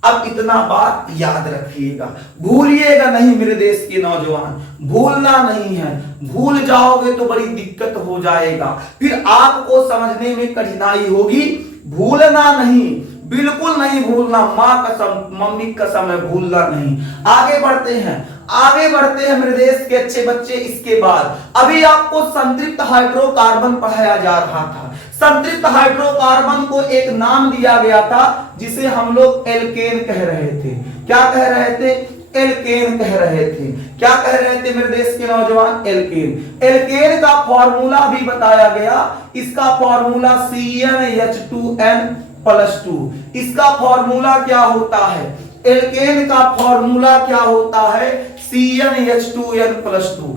अब इतना बात याद रखिएगा, भूलिएगा नहीं मेरे देश के नौजवान, भूलना नहीं है, भूल जाओगे तो बड़ी दिक्कत हो जाएगा, फिर आपको समझने में कठिनाई होगी। भूलना नहीं, बिल्कुल नहीं भूलना, माँ कसम मम्मी कसम है, भूलना नहीं। आगे बढ़ते हैं, आगे बढ़ते हैं मेरे देश के अच्छे बच्चे। इसके बाद अभी आपको संतृप्त हाइड्रोकार्बन पढ़ाया जा रहा था। संतृप्त हाइड्रोकार्बन को एक नाम दिया गया था जिसे हम लोग एल्केन कह रहे थे। क्या कह रहे थे, एल्केन कह रहे थे। क्या कह रहे थे मेरे देश के नौजवान, एल्केन। एल्केन का फॉर्मूला भी बताया गया, इसका फॉर्मूला CnH2n+2। इसका फॉर्मूला क्या होता है, एल्केन का फॉर्मूला क्या होता है, CnH2n+2।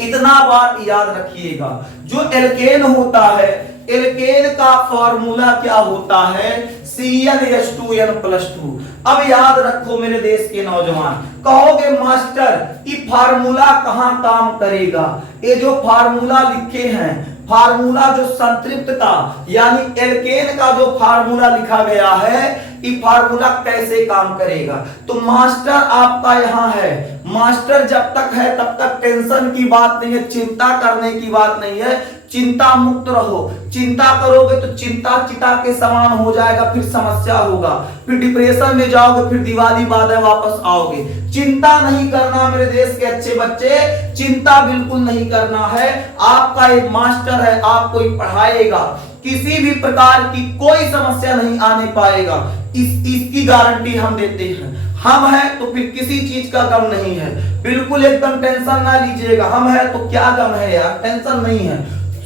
इतना बात याद रखिएगा, जो एल्केन होता है, एल्केन का फॉर्मूला क्या होता है, CnH2n+2। अब याद रखो मेरे देश के नौजवान, कहोगे मास्टर ये फार्मूला कहां काम करेगा, ये जो फार्मूला लिखे हैं, फार्मूला जो संतृप्त का यानी एल्केन का जो फार्मूला लिखा गया है, ये फार्मूला कैसे काम करेगा। तो मास्टर आपका यहां है, मास्टर जब तक है तब तक टेंशन की बात नहीं है, चिंता करने की बात नहीं है, चिंता मुक्त रहो। चिंता करोगे तो चिंता चिता के समान हो जाएगा, फिर समस्या होगा, फिर डिप्रेशन में जाओगे, फिर दिवाली बाद वापस आओगे। चिंता नहीं करना मेरे देश के अच्छे बच्चे, चिंता बिल्कुल नहीं करना है। आपका एक मास्टर है, आपको पढ़ाएगा, किसी भी प्रकार की कोई समस्या नहीं आने पाएगा, इसकी गारंटी हम देते हैं। हम हैं तो फिर किसी चीज का गम नहीं है, बिल्कुल एकदम टेंशन ना लीजिएगा। हम हैं तो क्या गम है यार, टेंशन नहीं है।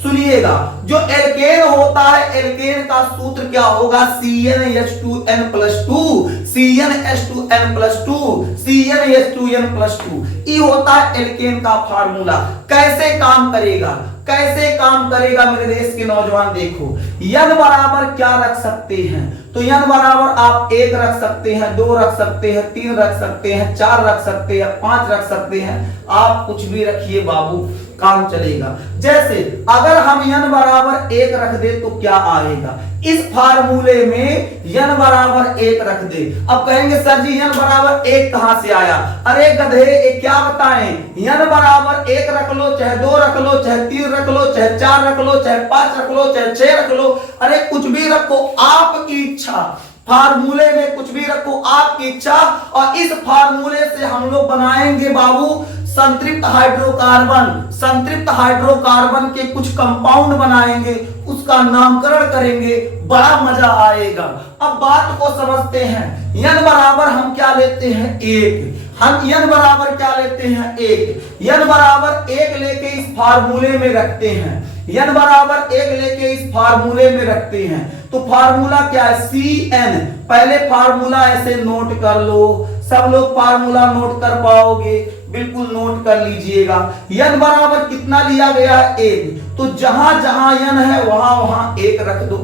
सुनिएगा, जो एल्केन होता है, एल्केन का सूत्र क्या होगा, CnH2n+2, CnH2n+2, CnH2n+2, ये होता है एल्केन का फार्मूला। कैसे काम करेगा, कैसे काम करेगा मेरे देश के नौजवान, देखो n बराबर क्या रख सकते हैं, तो n बराबर आप 1 रख सकते हैं, 2 रख सकते हैं, 3 रख सकते हैं, 4 रख सकते हैं, 5 रख सकते हैं, आप कुछ भी रखिए बाबू, काम चलेगा। जैसे अगर हम n बराबर 1 रख दे तो क्या आएगा, इस फार्मूले में n बराबर 1 रख दे। अब कहेंगे सर जी n बराबर 1 कहां से आया, अरे गधे क्या बताएं, n बराबर 1 रख लो, चाहे 2 रख लो, चाहे 3 रख लो, चाहे 4 रख लो, चाहे 5 रख लो, चाहे 6 रख लो, अरे कुछ भी रखो, आपकी इच्छा, फार्मूले में कुछ भी रखो, आपकी इच्छा। और इस फार्मूले से हम लोग बनाएंगे बाबू संतृप्त हाइड्रोकार्बन, संतृप्त हाइड्रोकार्बन के कुछ कंपाउंड बनाएंगे, उसका नामकरण करेंगे, बड़ा मजा आएगा। अब बात को समझते हैं, n बराबर हम क्या लेते हैं 1, हम n बराबर क्या लेते हैं 1, n बराबर 1 लेके इस फार्मूले में रखते हैं, n बराबर 1 लेके इस फार्मूले में रखते हैं, तो फार्मूला क्या है Cn, पहले फार्मूला ऐसे नोट कर लो, सब लोग फार्मूला नोट कर पाओगे, बिल्कुल नोट कर लीजिएगा। n बराबर कितना लिया गया है 1, तो जहां जहां n है वहां वहां 1 रख दो,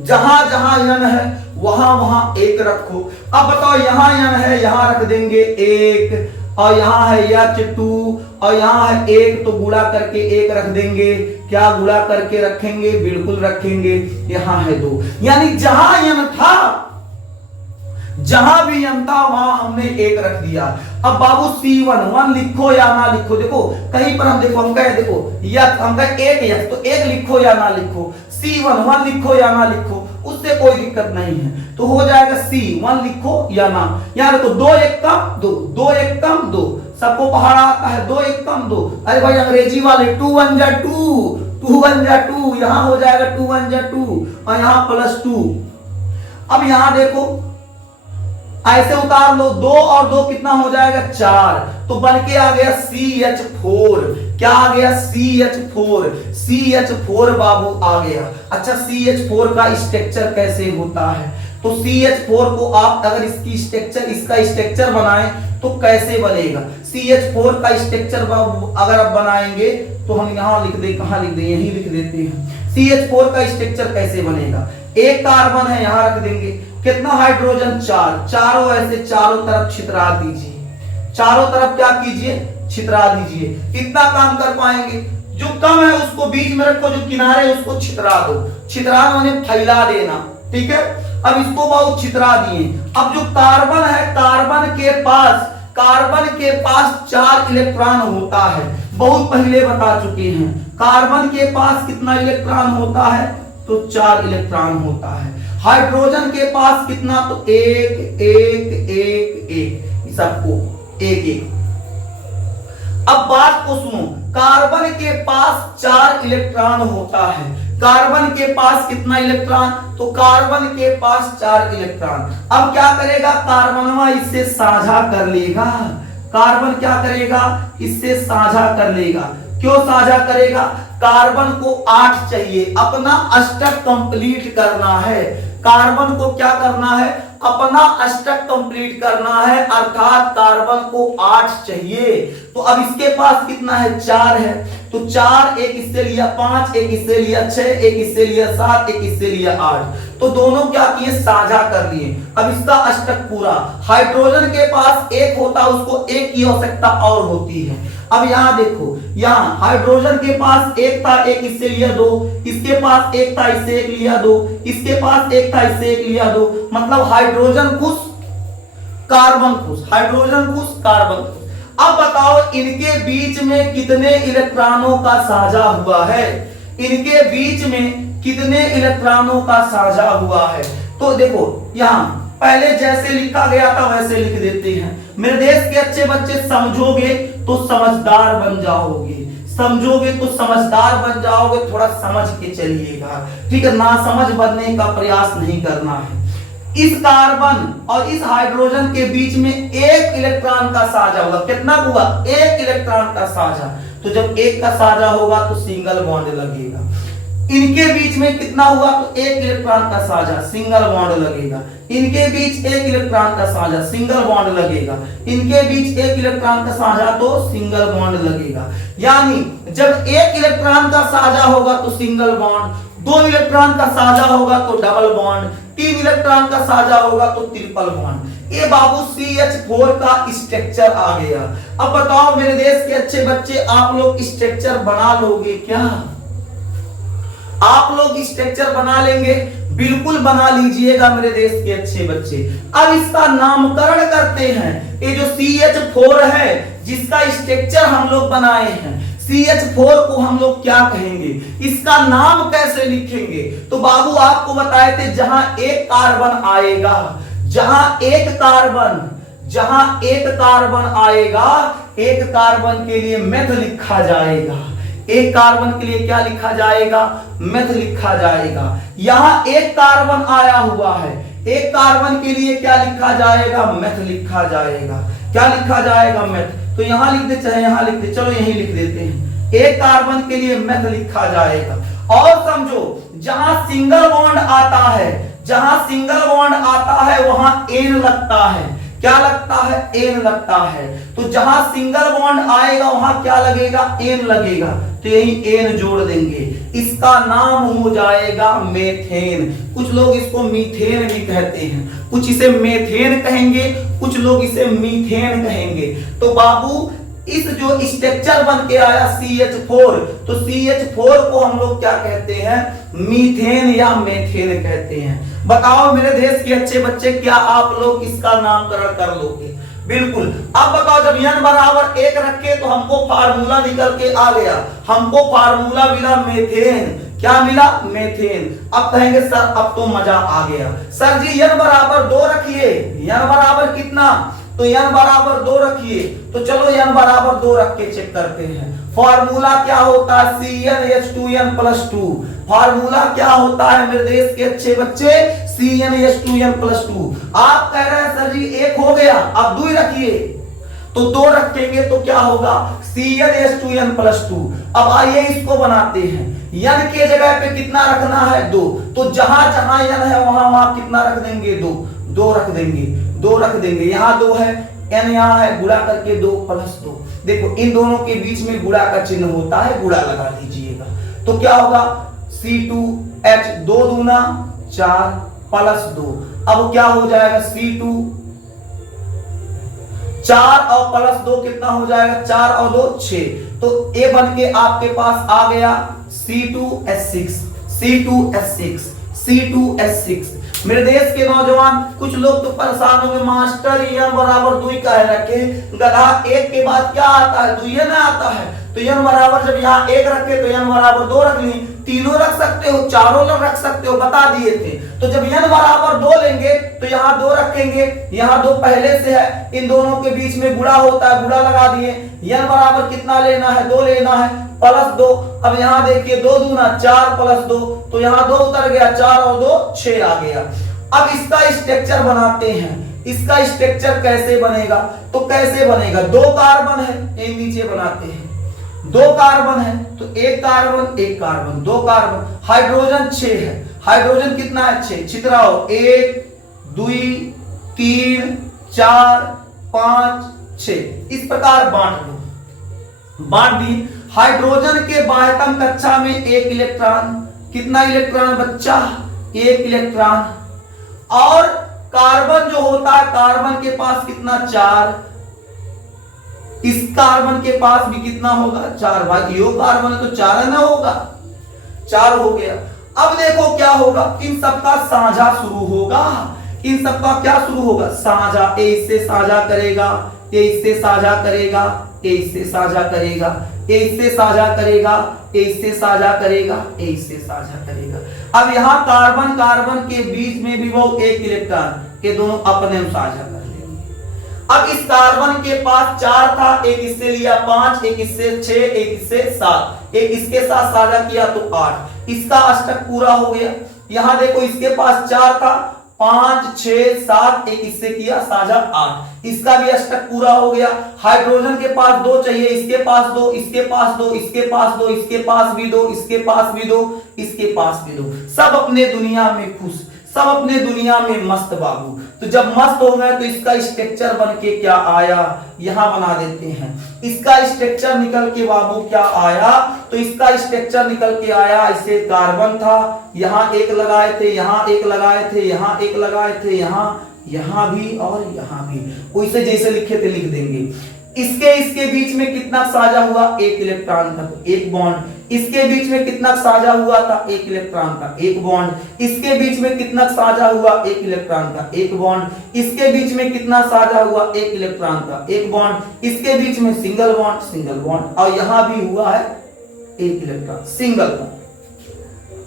जहां जहां n है वहां वहां 1 रखो। अब बताओ यहां n है, यहां रख देंगे 1, और यहां है H2 और यहां है 1, तो गुणा करके 1 रख देंगे। क्या गुणा करके रखेंगे, बिल्कुल रखेंगे। यहां है 2, यानी जहां n था, जहां भी n था वहां हमने 1 रख दिया। अब बाबू C1 1 लिखो या ना लिखो, देखो कहीं पर हम देखो, हम कहे देखो यह हम कहे 1 यस, तो 1 लिखो या ना लिखो, C1 1 लिखो या ना लिखो, उससे कोई दिक्कत नहीं है, तो हो जाएगा C1 लिखो या ना। यहां देखो 2 1 कम 2, 2 1 कम 2, सबको पहाड़ा आता है, 2 1 कम 2, अरे भाई अंग्रेजी वाले 2 1 जा 2, 2 1 जा 2, यहां हो जाएगा 2 1 जा 2 और यहां +2। अब यहां देखो ऐसे उतार लो, 2 और 2 कितना हो जाएगा 4, तो बन के आ गया CH4। क्या आ गया CH4, CH4 बाबू आ गया। अच्छा CH4 का स्ट्रक्चर कैसे होता है, तो CH4 को आप अगर इसकी स्ट्रक्चर, इसका स्ट्रक्चर बनाएं तो कैसे बनेगा, CH4 का स्ट्रक्चर बाबू अगर आप बनाएंगे तो हम यहां लिख दे, कहां लिख दे, यहीं लिख देते हैं। CH4 का स्ट्रक्चर कैसे बनेगा, एक कार्बन है यहां रख देंगे, कितना हाइड्रोजन 4, चारों ऐसे चारों तरफ छितरा दीजिए, चारों तरफ क्या कीजिए, छितरा दीजिए। इतना काम कर पाएंगे, जो कम है उसको बीच में रखो, जो किनारे उसको छितरा दो, छितरा माने फैला देना, ठीक है। अब इसको बहुत छितरा दिए। अब जो कार्बन है, कार्बन के पास 4 इलेक्ट्रॉन होता है, बहुत पहले बता चुके हैं। कार्बन के पास कितना इलेक्ट्रॉन होता है, तो 4 इलेक्ट्रॉन होता है। हाइड्रोजन के पास कितना, तो 1 1 1 1, सबको 1 1। अब बात को सुनो, कार्बन के पास 4 इलेक्ट्रॉन होता है, कार्बन के पास कितना इलेक्ट्रॉन, तो कार्बन के पास 4 इलेक्ट्रॉन। अब क्या करेगा, कार्बनवा इससे साझा कर लेगा, कार्बन क्या करेगा, इससे साझा कर लेगा। क्यों साझा करेगा, कार्बन को 8 चाहिए, अपना अष्टक कंप्लीट करना है, कार्बन को क्या करना है, अपना अष्टक कंप्लीट करना है, अर्थात कार्बन को 8 चाहिए। तो अब इसके पास कितना है, 4 है, तो 4, एक इससे लिया 5, एक इससे लिया 6, एक इससे लिया 7, एक इससे लिया 8, तो दोनों क्या किए, साझा कर लिए। अब इसका अष्टक पूरा। हाइड्रोजन के पास 1 होता, उसको 1 की आवश्यकता और होती है। अब यहां देखो, यहां हाइड्रोजन के पास 1 था, 1 इससे लिया 2, इसके पास 1 था, इससे 1 लिया 2, इसके पास 1 था, इससे 1 लिया 2, मतलब हाइड्रोजन खुश कार्बन खुश, हाइड्रोजन खुश कार्बन खुश। अब बताओ इनके बीच में कितने इलेक्ट्रॉनों का साझा हुआ है, इनके बीच में कितने इलेक्ट्रॉनों का साझा हुआ है। तो देखो यहां पहले जैसे लिखा गया था वैसे लिख देते हैं। मेरे देश के अच्छे बच्चे, समझोगे तो समझदार बन जाओगे, समझोगे तो समझदार बन जाओगे, थोड़ा समझ के चलिएगा, ठीक है, ना समझ बनने का प्रयास नहीं करना है। इस कार्बन और इस हाइड्रोजन के बीच में 1 इलेक्ट्रॉन का साझा हुआ, कितना हुआ, 1 इलेक्ट्रॉन का साझा। तो जब एक का साझा होगा तो सिंगल बॉन्ड लगेगा। इनके बीच में कितना हुआ तो एक इलेक्ट्रॉन का साझा, सिंगल बॉन्ड लगेगा। इनके बीच एक इलेक्ट्रॉन का साझा, सिंगल बॉन्ड लगेगा। इनके बीच एक इलेक्ट्रॉन का साझा तो सिंगल बॉन्ड लगेगा। यानी जब एक इलेक्ट्रॉन का साझा होगा तो सिंगल बॉन्ड, दो इलेक्ट्रॉन का साझा होगा तो डबल बॉन्ड, तीन इलेक्ट्रॉन का साझा होगा तो ट्रिपल बॉन्ड। ये बाबू CH4 का स्ट्रक्चर आ गया। अब बताओ मेरे देश के अच्छे बच्चे, आप लोग स्ट्रक्चर बना लोगे क्या? आप लोग स्ट्रक्चर बना लेंगे? बिल्कुल बना लीजिएगा मेरे देश के अच्छे बच्चे। अब इसका नामकरण करते हैं। ये जो CH4 है जिसका स्ट्रक्चर हम लोग बनाए हैं, CH4 को हम लोग क्या कहेंगे, इसका नाम कैसे लिखेंगे? तो बाबू आपको बताए थे जहां एक कार्बन आएगा, जहां एक कार्बन आएगा, एक कार्बन के लिए मेथ लिखा जाएगा। एक कार्बन के लिए क्या लिखा जाएगा? मेथ लिखा जाएगा। यहां एक कार्बन आया हुआ है, एक कार्बन के लिए क्या लिखा जाएगा? मेथ लिखा जाएगा। क्या लिखा जाएगा? मेथ। तो यहां लिख दे चाहे यहां लिख दे, चलो यहीं लिख देते हैं। एक कार्बन के लिए मेथ लिखा जाएगा। और समझो जहां सिंगल बॉन्ड आता है, जहां सिंगल बॉन्ड आता है वहां एन लगता है। क्या लगता है? एन लगता है। तो जहां सिंगल बॉन्ड आएगा वहां क्या लगेगा? एन लगेगा। तो यही एन जोड़ देंगे, इसका नाम हो जाएगा मेथेन। कुछ लोग इसको मीथेन भी कहते हैं, कुछ इसे मेथेन कहेंगे, कुछ लोग इसे मीथेन कहेंगे। तो बाबू इस जो स्ट्रक्चर बन के आया CH4, तो CH4 को हम लोग क्या कहते हैं? मीथेन या मेथेन कहते हैं। बताओ मेरे देश के अच्छे बच्चे, क्या आप लोग इसका नामकरण कर लोगे? बिल्कुल। अब बताओ जब n बराबर 1 रखे तो हमको फार्मूला निकल के आ गया, हमको फार्मूला मिला मेथेन। क्या मिला? मेथेन। अब कहेंगे सर अब तो मजा आ गया, सर जी n बराबर 2 रखिए। n बराबर कितना? तो n बराबर 2 रखिए। तो चलो n बराबर 2 रख के चेक करते हैं। फार्मूला क्या होता है? CnH2n+2। फार्मूला क्या होता है मेरे देश के अच्छे बच्चे? CnH2n+2। आप कह रहे हैं सर जी 1 हो गया, अब 2 रखिए। तो 2 रखेंगे तो क्या होगा? CnH2n+2। अब आइए इसको बनाते हैं। n के जगह पे कितना रखना है? 2। तो जहां जहां n है वहां वहां कितना रख देंगे? 2। 2 रख देंगे, 2 रख देंगे। यहाँ 2 है, n यहाँ है, गुणा करके 2 + 2। देखो इन दोनों के बीच में गुणा का चिन्ह होता है, गुणा लगा लीजिएगा। तो क्या होगा? C2H 2 दूना 4 + 2। अब क्या हो जाएगा? C2 4 और +2 कितना हो जाएगा? 4 और 2 6। तो ए बन के आपके पास आ गया C2H6। C2H6 C2H6। मेरे देश के नौजवान कुछ लोग तो परेशान होंगे, मास्टर n बराबर 2 कह रखे, गधा 1 के बाद क्या आता है? 2 ना आता है। तो n बराबर जब यहाँ 1 रखे तो n बराबर 2 रख ली। तीनों रख सकते हो, चारों लोग रख सकते हो, बता दिए थे। तो जब n बराबर 2 लेंगे तो यहाँ 2 रखेंगे, यहाँ 2 पहले से है, इन दोनों के बीच में गुणा होता है, गुणा लगा दिए। n बराबर कितना लेना है? 2 लेना है, +2। अब यहाँ देखिए 2 दूना 4 + 2, तो यहाँ 2 उतर गया, 4 और 2 6 आ गया। अब इसका स्ट्रक्चर बनाते हैं। इसका स्ट्रक्चर कैसे बनेगा? तो कैसे बनेगा? 2 कार्बन है, ये नीचे बनाते हैं। 2 कार्बन है तो 1 कार्बन 1 कार्बन 2 कार्बन। हाइड्रोजन 6 है, हाइड्रोजन कितना है? 6। छितराओ 1 2 3 4 5 6। इस प्रकार बांट दो, बांट दी। हाइड्रोजन के बाह्यतम कक्षा में 1 इलेक्ट्रॉन। कितना इलेक्ट्रॉन बच्चा? 1 इलेक्ट्रॉन। और कार्बन जो होता है, कार्बन के पास कितना? 4। इस कार्बन के पास भी कितना होगा? 4। भाई यो कार्बन है तो 4 ना होगा, 4 हो गया। अब देखो क्या होगा, इन सबका साझा शुरू होगा। इन सबका क्या शुरू होगा? साझा। ए इससे साझा करेगा, ए इससे साझा करेगा, ए इससे साझा करेगा, ए इससे साझा करेगा, ए इससे साझा करेगा, ए इससे साझा करेगा। अब यहाँ कार्बन कार्बन के बीच में भी वो 1 इलेक्ट्रॉन के दोनों अपने साझा कर लेंगे। अब इस कार्बन के पास 4 था, एक इससे लिया 5, एक इससे 6, एक इससे 7, एक इसके साथ साझा किया तो 8। इसका अष्टक पूरा हो गया। यहाँ देखो इसके पास 4 था, 5 6 7, एक इससे किया साझा 8, इसका भी अष्टक पूरा हो गया। हाइड्रोजन के पास 2 चाहिए, इसके पास 2, इसके पास 2, इसके पास 2, इसके पास भी 2, इसके पास भी 2, इसके पास भी 2, सब अपने दुनिया में खुश, सब अपने दुनिया में मस्त बाबू। तो जब मस्त हो गए तो इसका स्ट्रक्चर बन के क्या आया, यहां बना देते हैं। इसका स्ट्रक्चर निकल के बाबू क्या आया, तो इसका स्ट्रक्चर निकल के आया, इसे कार्बन था, यहां एक लगाए थे, यहां एक लगाए थे, यहां एक लगाए थे, यहां भी और यहां भी, वैसे जैसे लिखे थे लिख देंगे। इसके बीच में कितना साझा हुआ, 1 इलेक्ट्रॉन का, 1 बॉन्ड। इसके बीच में कितना साझा हुआ था, 1 इलेक्ट्रॉन का, 1 बॉन्ड। इसके बीच में कितना साझा हुआ, 1 इलेक्ट्रॉन का, 1 बॉन्ड। इसके बीच में कितना साझा हुआ, 1 इलेक्ट्रॉन का, 1 बॉन्ड। इसके बीच में सिंगल बॉन्ड, और यहां भी हुआ है 1 इलेक्ट्रॉन, सिंगल बॉन्ड।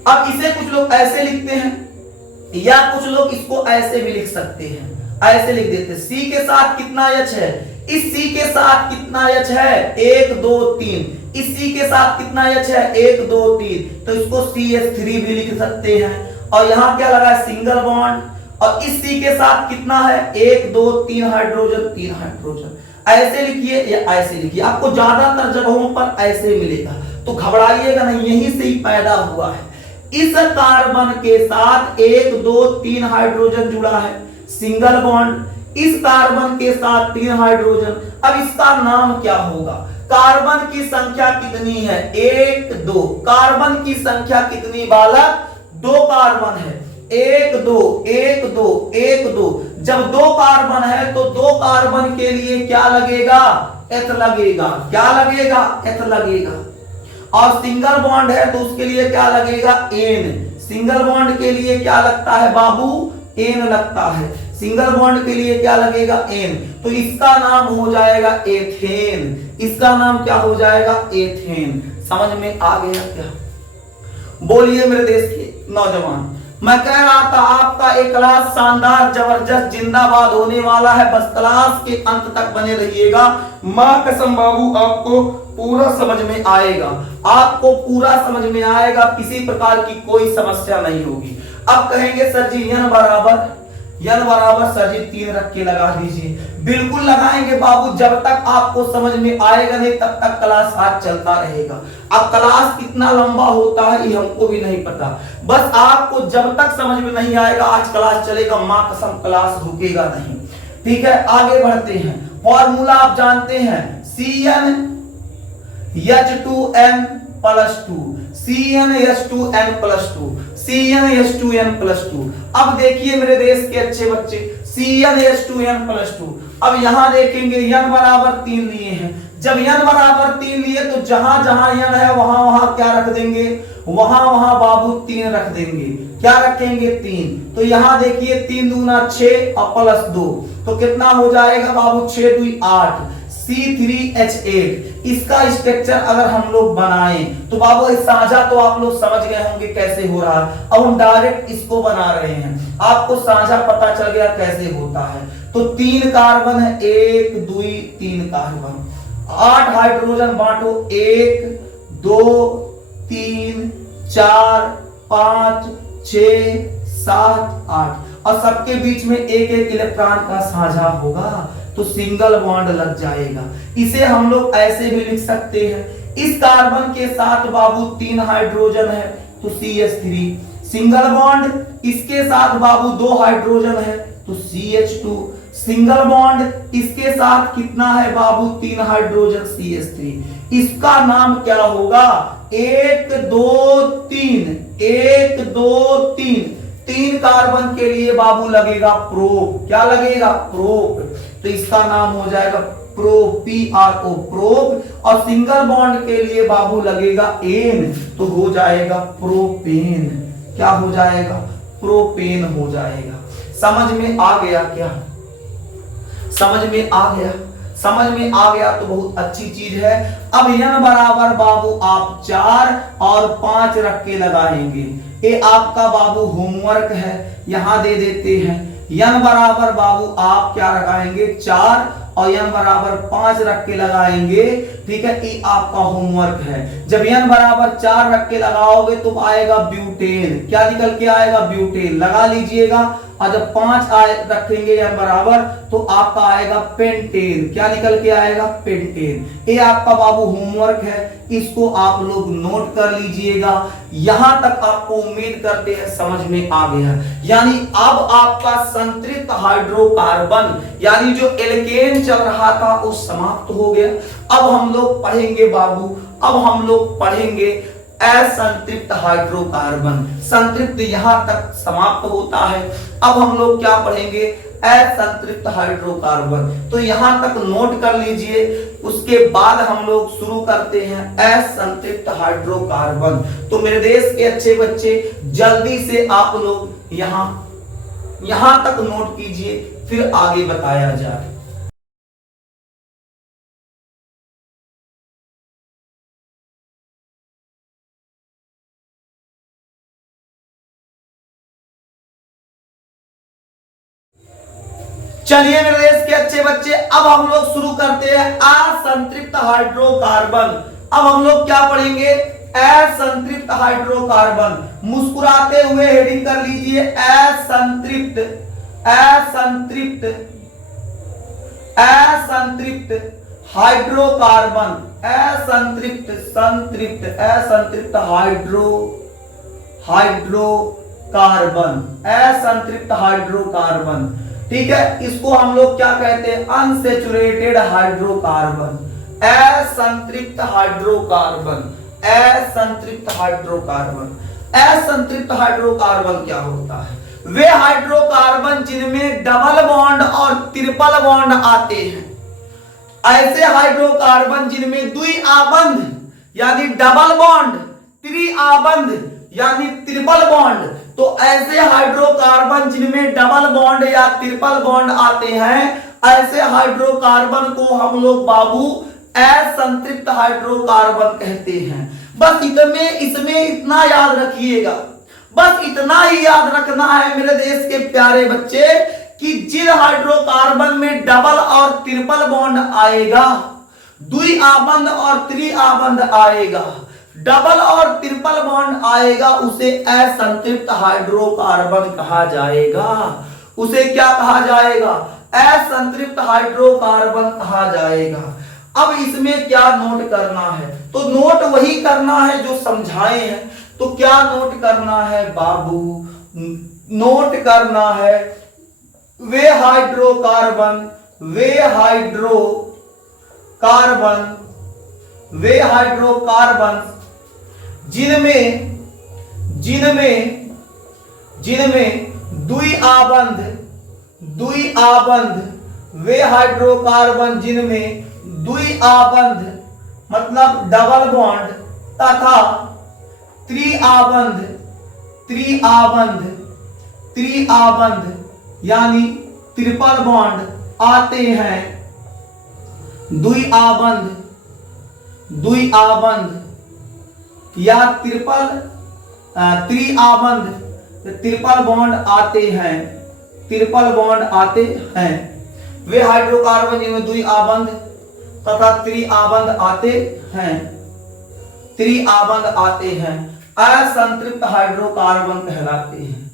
अब इसे कुछ लोग ऐसे लिखते हैं, या कुछ लोग इसको ऐसे भी लिख सकते हैं, ऐसे लिख देते हैं। सी के साथ कितना एच है, इस सी के साथ कितना एच है, 1 2 3। इस सी के साथ कितना एच है, 1 2 3, तो इसको CH3 भी लिख सकते हैं। और यहां क्या लगा है, सिंगल बॉन्ड। और इस सी के साथ कितना है, 1 2 3 हाइड्रोजन, 3 हाइड्रोजन। ऐसे लिखिए या ऐसे लिखिए, आपको ज्यादातर जगहों पर ऐसे मिलेगा, तो घबराइएगा नहीं, यहीं से ही पैदा हुआ है। इस कार्बन के साथ 1 2 3 हाइड्रोजन जुड़ा है, सिंगल बॉन्ड। इस कार्बन के साथ 3 हाइड्रोजन। अब इसका नाम क्या होगा, कार्बन की संख्या कितनी है, 1 2, कार्बन की संख्या कितनी बालक, 2 कार्बन है, 1 2 1 2 1 2। जब 2 कार्बन है तो 2 कार्बन के लिए क्या लगेगा, एथ लगेगा, क्या लगेगा, एथ लगेगा। और सिंगल बॉन्ड है तो उसके लिए क्या लगेगा, एन। सिंगल बॉन्ड के लिए क्या लगता है बाबू, एन लगता है। सिंगल बॉन्ड के लिए क्या लगेगा, एन। तो इसका नाम हो जाएगा एथेन, इसका नाम क्या हो जाएगा, एथेन। समझ में आ गया क्या, बोलिए मेरे देश के नौजवान। मैं कह रहा था आपका एक क्लास शानदार जबरदस्त जिंदाबाद होने वाला है, बस क्लास के अंत तक बने रहिएगा। मां कसम बाबू आपको पूरा समझ में आएगा, आपको पूरा समझ में आएगा, किसी प्रकार की कोई समस्या नहीं होगी। अब कहेंगे सर जी n बराबर सर जी 3 रख के लगा दीजिए। बिल्कुल लगाएंगे बाबू, जब तक आपको समझ में आएगा नहीं तब तक क्लास आज चलता रहेगा। अब क्लास कितना लंबा होता है ये हमको भी नहीं पता, बस आपको जब तक समझ में नहीं आएगा आज क्लास चलेगा, मां कसम क्लास रुकेगा नहीं। ठीक है, आगे बढ़ते हैं। फॉर्मूला आप जानते हैं, CnH2n+2, CnH2n+2, CnH2n+2। अब देखिए मेरे देश के अच्छे बच्चे, CnH2n+2। अब यहां देखेंगे n बराबर 3 लिए हैं। जब n बराबर 3 लिए तो जहां जहां n है वहां वहां क्या रख देंगे, वहां वहां बाबू 3 रख देंगे। क्या रखेंगे, 3। तो यहां देखिए 3 दूना 6 और +2, तो कितना हो जाएगा बाबू, 6 2 8, C3H8। इसका स्ट्रक्चर अगर हम लोग बनाएं तो बाबू साझा तो आप लोग समझ गए होंगे कैसे हो रहा है। अब हम डायरेक्ट इसको बना रहे हैं, आपको साझा पता चल गया कैसे होता है। तो 3 कार्बन है, 1 2 3 कार्बन, 8 हाइड्रोजन बांटो, 1 2 3 4 5 6 7 8, और सबके बीच में एक एक इलेक्ट्रॉन का साझा होगा तो सिंगल बॉन्ड लग जाएगा। इसे हम लोग ऐसे भी लिख सकते हैं, इस कार्बन के साथ बाबू 3 हाइड्रोजन है तो CH3, सिंगल बॉन्ड, इसके साथ बाबू 2 हाइड्रोजन है तो CH2, सिंगल बॉन्ड, इसके साथ कितना है बाबू 3 हाइड्रोजन CH3। इसका नाम क्या होगा, 1 2 3, 1 2 3। 3 कार्बन के लिए बाबू लगेगा प्रोप, क्या लगेगा, प्रोप। तो इसका नाम हो जाएगा PRO, प्रोप। और सिंगल बॉन्ड के लिए बाबू लगेगा एन, तो हो जाएगा प्रोपेन। क्या हो जाएगा, प्रोपेन हो जाएगा। समझ में आ गया क्या, समझ में आ गया, समझ में आ गया तो बहुत अच्छी चीज है। अब n बराबर बाबू आप 4 और 5 रख के लगाएंगे, ये आपका बाबू होमवर्क है, यहां दे देते हैं। n बराबर बाबू आप क्या लगाएंगे, 4 और n बराबर 5 रख के लगाएंगे, ठीक है, ये आपका होमवर्क है। जब n बराबर 4 रख के लगाओगे तो आएगा ब्यूटेन, क्या निकल के आएगा, ब्यूटेन, लगा लीजिएगा। और जब 5 रखेंगे n बराबर तो आपका आएगा पेंटेन, क्या निकल के आएगा, पेंटेन। ये आपका बाबू होमवर्क है, इसको आप लोग नोट कर लीजिएगा। यहां तक आपको उम्मीद करते हैं समझ में आ गया। यानी अब आपका संतृप्त हाइड्रोकार्बन यानी जो एल्केन चल रहा था वो समाप्त हो गया। अब हम लोग पढ़ेंगे बाबू, अब हम लोग पढ़ेंगे असंतृप्त हाइड्रोकार्बन। संतृप्त यहां तक समाप्त होता है। अब हम लोग क्या पढ़ेंगे, असंतृप्त हाइड्रोकार्बन। तो यहां तक नोट कर लीजिए, उसके बाद हम लोग शुरू करते हैं असंतृप्त हाइड्रोकार्बन। तो मेरे देश के अच्छे बच्चे जल्दी से आप लोग यहां तक नोट कीजिए, फिर आगे बताया जाए। चलिए मेरे देश के अच्छे बच्चे, अब हम लोग शुरू करते हैं असंतृप्त हाइड्रोकार्बन। अब हम लोग क्या पढ़ेंगे, असंतृप्त हाइड्रोकार्बन। मुस्कुराते हुए हेडिंग कर लीजिए, असंतृप्त, असंतृप्त, असंतृप्त हाइड्रोकार्बन, असंतृप्त, संतृप्त, असंतृप्त हाइड्रोकार्बन, असंतृप्त हाइड्रोकार्बन, ठीक है। इसको हम लोग क्या कहते हैं, अनसेचुरेटेड हाइड्रोकार्बन, असंतृप्त हाइड्रोकार्बन, असंतृप्त हाइड्रोकार्बन। असंतृप्त हाइड्रोकार्बन क्या होता है, वे हाइड्रोकार्बन जिनमें डबल बॉन्ड और ट्रिपल बॉन्ड आते हैं। ऐसे हाइड्रोकार्बन जिनमें द्विआबंध यानी डबल बॉन्ड, त्रिआबंध यानी ट्रिपल बॉन्ड। तो ऐसे हाइड्रोकार्बन जिनमें डबल बॉन्ड या ट्रिपल बॉन्ड आते हैं, ऐसे हाइड्रोकार्बन को हम लोग बाबू असंतृप्त हाइड्रोकार्बन कहते हैं। बस इसमें इतना याद रखिएगा, बस इतना ही याद रखना है मेरे देश के प्यारे बच्चे कि जिन हाइड्रोकार्बन में डबल और ट्रिपल बॉन्ड आएगा, द्विआबंध और त्रिआबंध आएगा, डबल और ट्रिपल बॉन्ड आएगा, उसे असंतृप्त हाइड्रोकार्बन कहा जाएगा। उसे क्या कहा जाएगा, असंतृप्त हाइड्रोकार्बन कहा जाएगा। अब इसमें क्या नोट करना है, तो नोट वही करना है जो समझाए हैं। तो क्या नोट करना है बाबू, नोट करना है वे हाइड्रोकार्बन, वे हाइड्रोकार्बन जिनमें द्विआबंध, वे हाइड्रोकार्बन जिनमें द्विआबंध मतलब डबल बॉन्ड तथा त्रिआबंध यानी ट्रिपल बॉन्ड आते हैं। द्विआबंध या त्रिआबंध ट्रिपल बॉन्ड आते हैं, ट्रिपल बॉन्ड आते हैं। वे हाइड्रोकार्बन जिनमें द्विआबंध तथा त्रिआबंध आते हैं, त्रिआबंध आते हैं, असंतृप्त हाइड्रोकार्बन कहलाते हैं।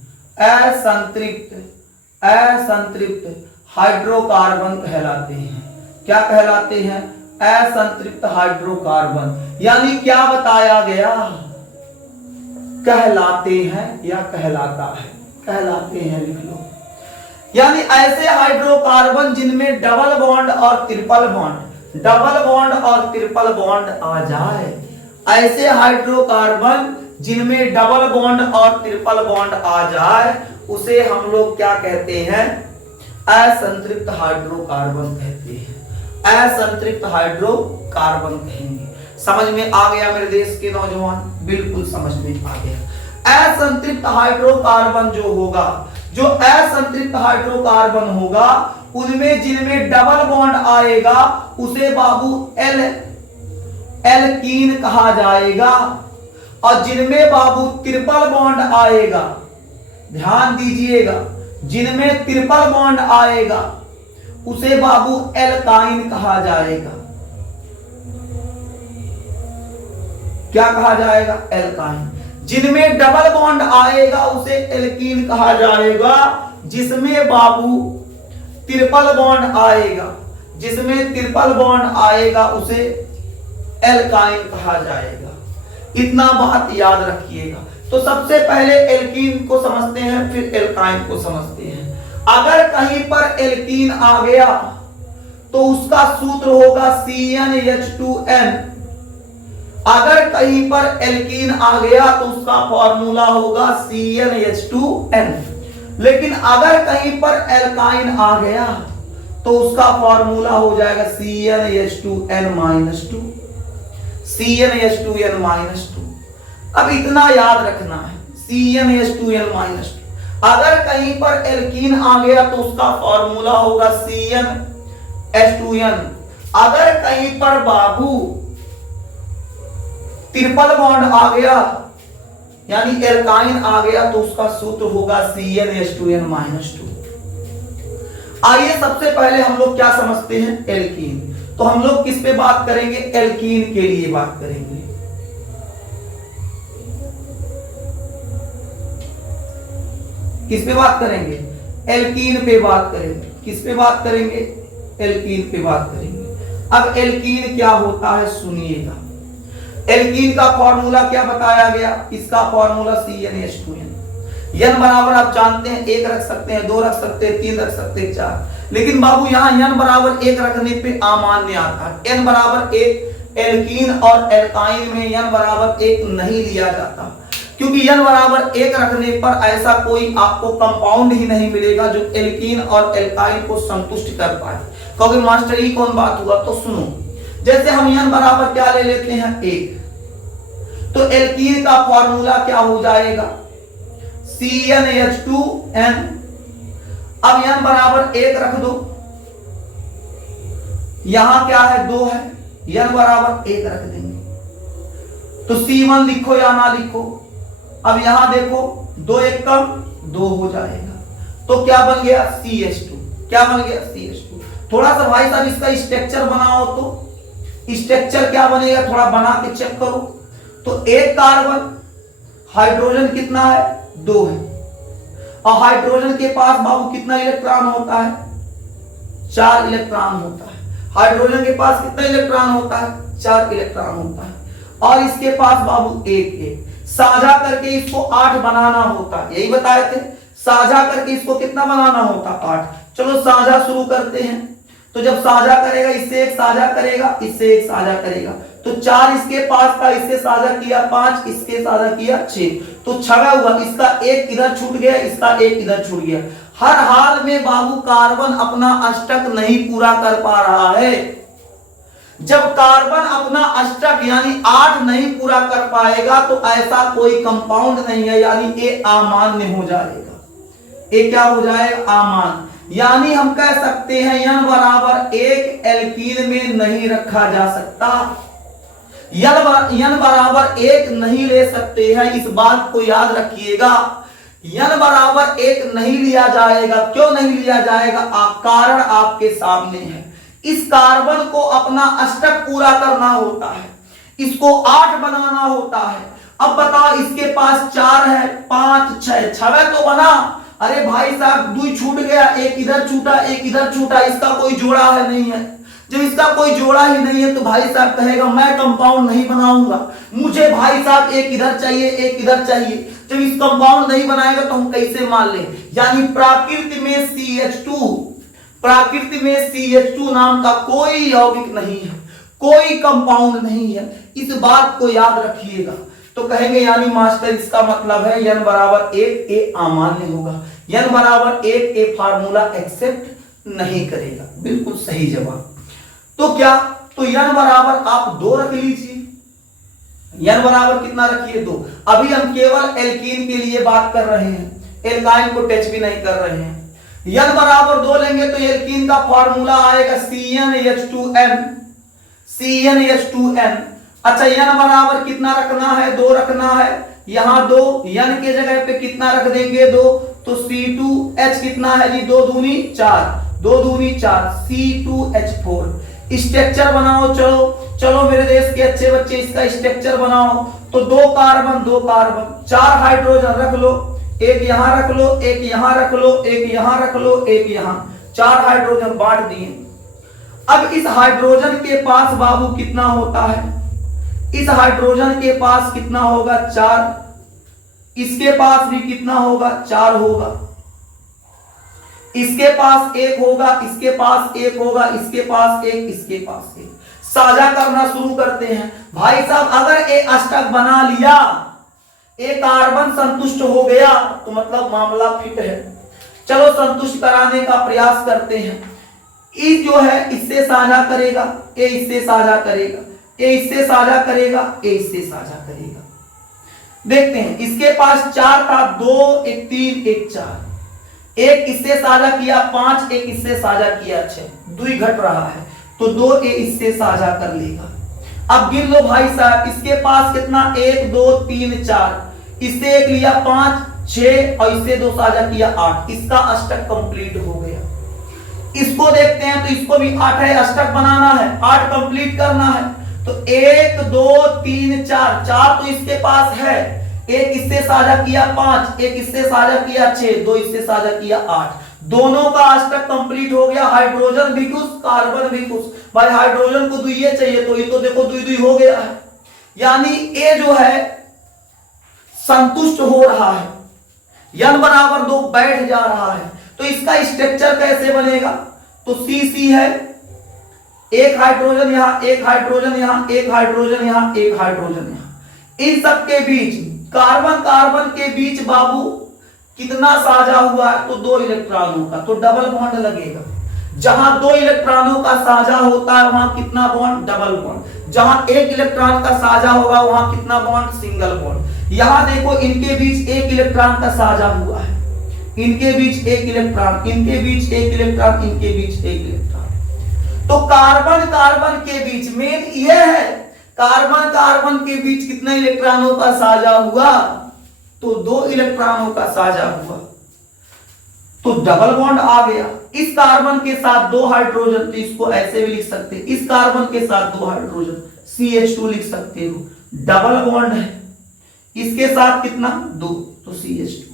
असंतृप्त हाइड्रोकार्बन कहलाते हैं। क्या कहलाते हैं, असंतृप्त हाइड्रोकार्बन। यानी क्या बताया गया, कहलाते हैं या कहलाता है, कहलाते हैं लिख लो। यानी ऐसे हाइड्रोकार्बन जिनमें डबल बॉन्ड और ट्रिपल बॉन्ड, डबल बॉन्ड और ट्रिपल बॉन्ड आ जाए, ऐसे हाइड्रोकार्बन जिनमें डबल बॉन्ड और ट्रिपल बॉन्ड आ जाए, उसे हम लोग क्या कहते हैं, असंतृप्त हाइड्रोकार्बन कहते हैं। असंतृप्त हाइड्रोकार्बन कहेंगे। समझ में आ गया मेरे देश के नौजवान, बिल्कुल समझ में आ गया। असंतृप्त हाइड्रोकार्बन जो होगा, जो असंतृप्त हाइड्रोकार्बन होगा, उनमें जिनमें डबल बॉन्ड आएगा उसे बाबू एल्कीन कहा जाएगा। और जिनमें बाबू ट्रिपल बॉन्ड आएगा, ध्यान दीजिएगा, जिनमें ट्रिपल बॉन्ड आएगा उसे बाबू एल्काइन कहा जाएगा। क्या कहा जाएगा? एल्काइन। जिनमें डबल बॉन्ड आएगा उसे एल्कीन कहा जाएगा। जिसमें बाबू ट्रिपल बॉन्ड आएगा, जिसमें ट्रिपल बॉन्ड आएगा उसे एल्काइन कहा जाएगा। इतना बात याद रखिएगा। तो सबसे पहले एल्कीन को समझते हैं, फिर एल्काइन को समझते हैं। अगर कहीं पर एल्कीन आ गया तो उसका सूत्र होगा CnH2n। अगर कहीं पर एल्कीन आ गया तो उसका फॉर्मूला होगा CnH2n। लेकिन अगर कहीं पर एल्काइन आ गया तो उसका फॉर्मूला हो जाएगा CnH2n-2। CnH2n-2। अब इतना याद रखना है, CnH2n-2। अगर कहीं पर एल्कीन आ गया तो उसका फॉर्मूला होगा CnH2n। अगर कहीं पर बाबू ट्रिपल बॉन्ड आ गया यानी एल्काइन आ गया तो उसका सूत्र होगा CnH2n-2। आइए सबसे पहले हम लोग क्या समझते हैं? एल्कीन। तो हम लोग किस पे बात करेंगे? एल्कीन के लिए बात करेंगे। किस पे बात करेंगे? एल्कीन पे बात करेंगे। किस पे बात करेंगे? एल्कीन पे बात करेंगे। अब एल्कीन क्या होता है सुनिएगा। एल्कीन का फॉर्मूला क्या बताया गया? इसका फॉर्मूला CnH2n। n बराबर आप जानते हैं 1 रख सकते हैं, 2 रख सकते हैं, 3 रख सकते हैं, 4। लेकिन बाबू यहाँ n बराबर 1 रखने पे अमान्य आता है। n बराबर 1 एल्कीन और एल्काइन में n बराबर 1 नहीं लिया जाता, क्योंकि n बराबर 1 रखने पर ऐसा कोई आपको कंपाउंड ही नहीं मिलेगा जो एल्कीन और एल्काइन को संतुष्ट कर पाए। क्योंकि मास्टर ये कौन बात हुआ? तो सुनो, जैसे हम n बराबर क्या ले लेते हैं? 1। तो एल्कीन का फॉर्मूला क्या हो जाएगा? CnH2n। अब n बराबर 1 रख दो, यहां क्या है? 2 है, n बराबर 1 रख देंगे। तो C1 लिखो या ना लिखो। अब यहां देखो 2 1 कम 2 हो जाएगा, तो क्या बन गया? CH2। क्या बन गया? CH2। थोड़ा सा भाई साहब इसका स्ट्रक्चर बनाओ, तो स्ट्रक्चर क्या बनेगा? थोड़ा बना के चेक करो। तो एक कार्बन, हाइड्रोजन कितना है? 2 है। और हाइड्रोजन के पास बाबू कितना इलेक्ट्रॉन होता है? 4 इलेक्ट्रॉन होता है। हाइड्रोजन के पास कितना इलेक्ट्रॉन होता है? 4 इलेक्ट्रॉन होता है। और इसके पास बाबू 1 साझा करके इसको 8 बनाना होता है। यही बताए थे, साझा करके इसको कितना बनाना होता? 8। चलो साझा शुरू करते हैं। तो जब साझा करेगा, इससे 1 साझा करेगा, इससे 1 साझा करेगा, तो 4 इसके पास था, इससे साझा किया 5, इसके साझा किया 6, तो 6 हुआ। इसका 1 इधर छूट गया, इसका 1 इधर छूट गया। हर हाल में बाबू कार्बन अपना अष्टक नहीं पूरा कर पा रहा है। जब कार्बन अपना अष्टक यानी 8 नहीं पूरा कर पाएगा तो ऐसा कोई कंपाउंड नहीं है, यानी ये अमान्य हो जाएगा। ये क्या हो जाएगा? अमान्य। यानी हम कह सकते हैं n बराबर 1 एल्कीन में नहीं रखा जा सकता। n बराबर 1 नहीं ले सकते हैं, इस बात को याद रखिएगा। n बराबर 1 नहीं लिया जाएगा। क्यों नहीं लिया जाएगा? कारण आपके सामने है। इस कार्बन को अपना अष्टक पूरा करना होता है, इसको 8 बनाना होता है। अब बताओ, इसके पास 4 है, 5 6 6 तो बना। अरे भाई साहब 2 छूट गया, 1 इधर छूटा, 1 इधर छूटा, इसका कोई जोड़ा है नहीं है। जब इसका कोई जोड़ा ही नहीं है तो भाई साहब कहेगा मैं कंपाउंड नहीं बनाऊंगा, मुझे भाई साहब 1 इधर चाहिए, 1 इधर चाहिए। जब इस कंपाउंड नहीं बनाएगा तो हम कैसे मान लें? यानी प्रकृति में CH2 नाम का कोई यौगिक नहीं है, कोई कंपाउंड नहीं है। इस बात को याद रखिएगा। तो कहेंगे यानी मास्टर इसका मतलब है n बराबर 1 ए अमान्य होगा, n बराबर 1 ए फार्मूला एक्सेप्ट नहीं करेगा। बिल्कुल सही जवाब। तो क्या? तो n बराबर आप 2 रख लीजिए। n बराबर कितना रखिए? 2। अभी हम केवल एल्कीन के लिए बात कर रहे हैं, एल्काइन को टच भी नहीं कर रहे हैं। n बराबर 2 लेंगे तो एल्कीन का फॉर्मूला आएगा CnH2n। अच्छा, n बराबर कितना रखना है? 2 रखना है। यहां 2, n के जगह पे कितना रख देंगे? 2। तो C2H कितना है जी? 2 दूनी 4, 2 दूनी 4 C2H4। स्ट्रक्चर बनाओ, चलो चलो मेरे देश के अच्छे बच्चे इसका स्ट्रक्चर बनाओ। तो 2 कार्बन 2 कार्बन, 4 हाइड्रोजन रख लो, एक यहां रख लो, एक यहां रख लो, एक यहां रख लो, एक यहां, 4 हाइड्रोजन बांट दिए। अब इस हाइड्रोजन के पास बाबू कितना होता है? इस हाइड्रोजन के पास कितना होगा? 4। इसके पास भी कितना होगा? 4 होगा। इसके पास 1 होगा, इसके पास 1 होगा, इसके पास 1, इसके पास 1। साझा करना शुरू करते हैं भाई साहब। अगर ये अष्टक बना लिया, एक कार्बन संतुष्ट हो गया तो मतलब मामला फिट है। चलो संतुष्ट कराने का प्रयास करते हैं। ई जो है इससे साझा करेगा, ए इससे साझा करेगा, ए इससे साझा करेगा, ए इससे साझा करेगा। देखते हैं, इसके पास 4 था, 2 1 3 1 4, एक इससे साझा किया 5, एक इससे साझा किया 6, 2 घट रहा है तो 2 ए इससे साझा कर लेगा। अब गिन लो भाई साहब, इसके पास कितना? 1 2 3 4, इससे 1 लिया 5 6 और इससे 2 साझा किया 8। इसका अष्टक कंप्लीट हो गया। इसको देखते हैं तो इसको भी 8 है, अष्टक बनाना है, 8 कंप्लीट करना है। तो 1 2 3 4, 4 तो इसके पास है, एक इससे साझा किया 5, एक इससे साझा किया 6, 2 इससे साझा किया 8। दोनों का अष्टक कंप्लीट हो गया। हाइड्रोजन भी खुश, कार्बन भी खुश। भाई हाइड्रोजन को 2 ये चाहिए तो ये तो देखो 2 2 हो गया है, यानी ए जो है संतुष्ट हो रहा है, n बराबर 2 बैठ जा रहा है। तो इसका स्ट्रक्चर कैसे बनेगा? तो CC है, एक हाइड्रोजन यहां, एक हाइड्रोजन यहां, एक हाइड्रोजन यहां, एक हाइड्रोजन यहां। इन सब के बीच कार्बन कार्बन के बीच बाबू कितना साझा हुआ है? तो 2 इलेक्ट्रॉनों का, तो डबल बॉन्ड लगेगा। जहां 2 इलेक्ट्रॉनों का साझा होता है वहां कितना बॉन्ड? Double bond. जहां 1 इलेक्ट्रॉन का साझा होगा वहां कितना बॉन्ड? Single bond. यहां देखो इनके बीच 1 इलेक्ट्रॉन का साझा हुआ है, इनके बीच 1 इलेक्ट्रॉन, इनके बीच 1 इलेक्ट्रॉन, इनके बीच 1 इलेक्ट्रॉन। तो कार्बन कार्बन के बीच मेन यह है, कार्बन कार्बन के बीच कितने इलेक्ट्रॉनों का साझा हुआ? तो 2 इलेक्ट्रॉनों का साझा हुआ, तो डबल बॉन्ड आ गया। इस कार्बन के साथ 2 हाइड्रोजन, तो इसको ऐसे भी लिख सकते हैं, इस कार्बन के साथ 2 हाइड्रोजन, CH2 लिख सकते हो, डबल बॉन्ड है। इसके साथ कितना? 2, तो CH2।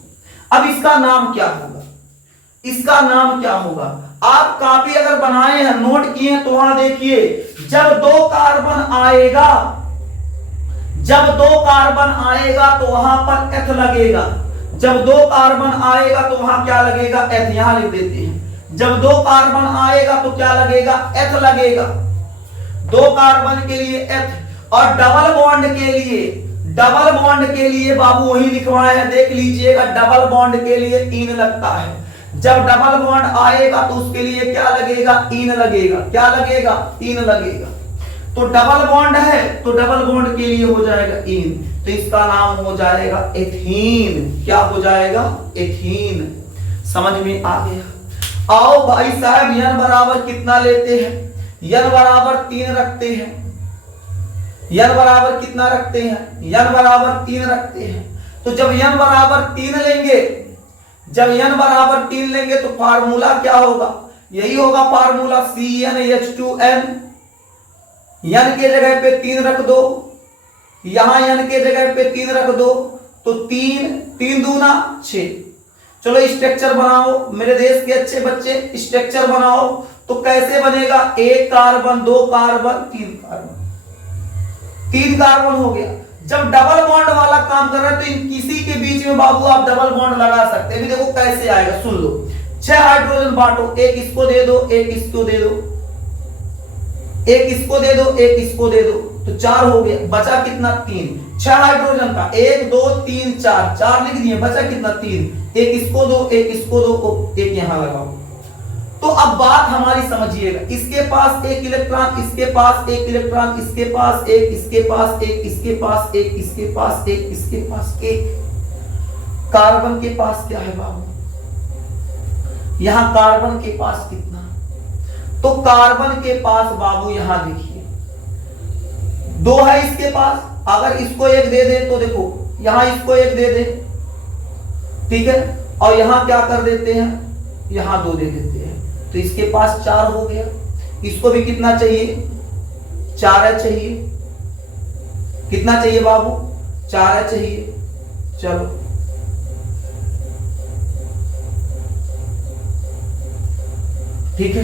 अब इसका नाम क्या होगा? इसका नाम क्या होगा? आप काफी अगर बनाए हैं, नोट किए हैं, तो वहां देखिए, जब 2 कार्बन आएगा, जब 2 कार्बन आएगा तो वहां पर एथ लगेगा। जब 2 कार्बन आएगा तो वहां क्या लगेगा? एथ। यहां लिख देते हैं, जब 2 कार्बन आएगा तो क्या लगेगा? एथ लगेगा। 2 कार्बन के लिए एथ, और डबल बॉन्ड के लिए, डबल बॉन्ड के लिए बाबू वही लिखवाए हैं, देख लीजिएगा। डबल बॉन्ड के लिए इन लगता है। जब डबल बॉन्ड आएगा तो उसके लिए क्या लगेगा? इन लगेगा। क्या लगेगा? इन लगेगा। तो डबल बॉन्ड है तो डबल बॉन्ड के लिए हो जाएगा इन, तो इसका नाम हो जाएगा एथीन। क्या हो जाएगा? एथीन। समझ में आ गया? आओ भाई साहब, n बराबर कितना लेते हैं? n बराबर 3 रखते हैं। n बराबर कितना रखते हैं? n बराबर 3 रखते हैं। तो जब n बराबर 3 लेंगे, जब n बराबर 3 लेंगे तो फार्मूला क्या होगा? यही होगा फार्मूला CnH2n। n के जगह पे 3 रख दो, यहां n के जगह पे 3 रख दो, तो 3 3 दूना 6। चलो स्ट्रक्चर बनाओ मेरे देश के अच्छे बच्चे, स्ट्रक्चर बनाओ। तो कैसे बनेगा? 1 कार्बन 2 कार्बन 3 कार्बन, 3 कार्बन हो गया। जब डबल बॉन्ड वाला काम कर रहे हैं तो इन किसी के बीच में बाबू आप डबल बॉन्ड लगा सकते हैं। अभी देखो कैसे आएगा, सुन लो। 6 हाइड्रोजन बांटो, एक इसको दे दो, एक इसको दे दो, एक इसको दे दो, एक इसको दे दो, तो 4 हो गया। बचा कितना? 3। 6 हाइड्रोजन का 1 2 3 4, 4 लिख दिए, बचा कितना? 3। एक इसको दो, एक इसको दो, एक यहां लगाओ। तो अब बात हमारी समझिएगा, इसके पास 1 इलेक्ट्रॉन, इसके पास 1 इलेक्ट्रॉन, इसके पास 1, इसके पास 1, इसके पास 1, इसके पास 1, इसके पास 1। कार्बन के पास क्या है बाबू? यहां कार्बन के पास कितना? तो कार्बन के पास बाबू यहां देखिए 2 है इसके पास। अगर इसको 1 दे दे तो देखो यहां इसको 1 दे दे, ठीक है, और यहां क्या कर देते हैं? यहां 2 दे देते हैं। तो इसके पास 4 हो गया। इसको भी कितना चाहिए? 4 चाहिए। कितना चाहिए बाबू? 4 चाहिए। चलो ठीक है।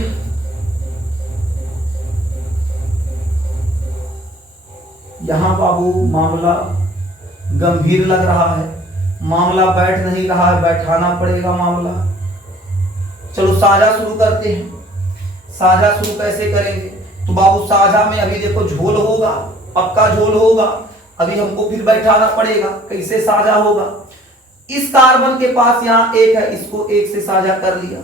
यहां बाबू मामला गंभीर लग रहा है, मामला बैठ नहीं रहा है, बैठाना पड़ेगा मामला। चलो साझा शुरू करते हैं। साझा शुरू कैसे करेंगे? तो बाबू साझा में अभी देखो झोल होगा, पक्का झोल होगा। अभी हमको फिर बैठाना पड़ेगा। कैसे साझा होगा? इस कार्बन के पास यहाँ 1 है, इसको 1 से साझा कर लिया।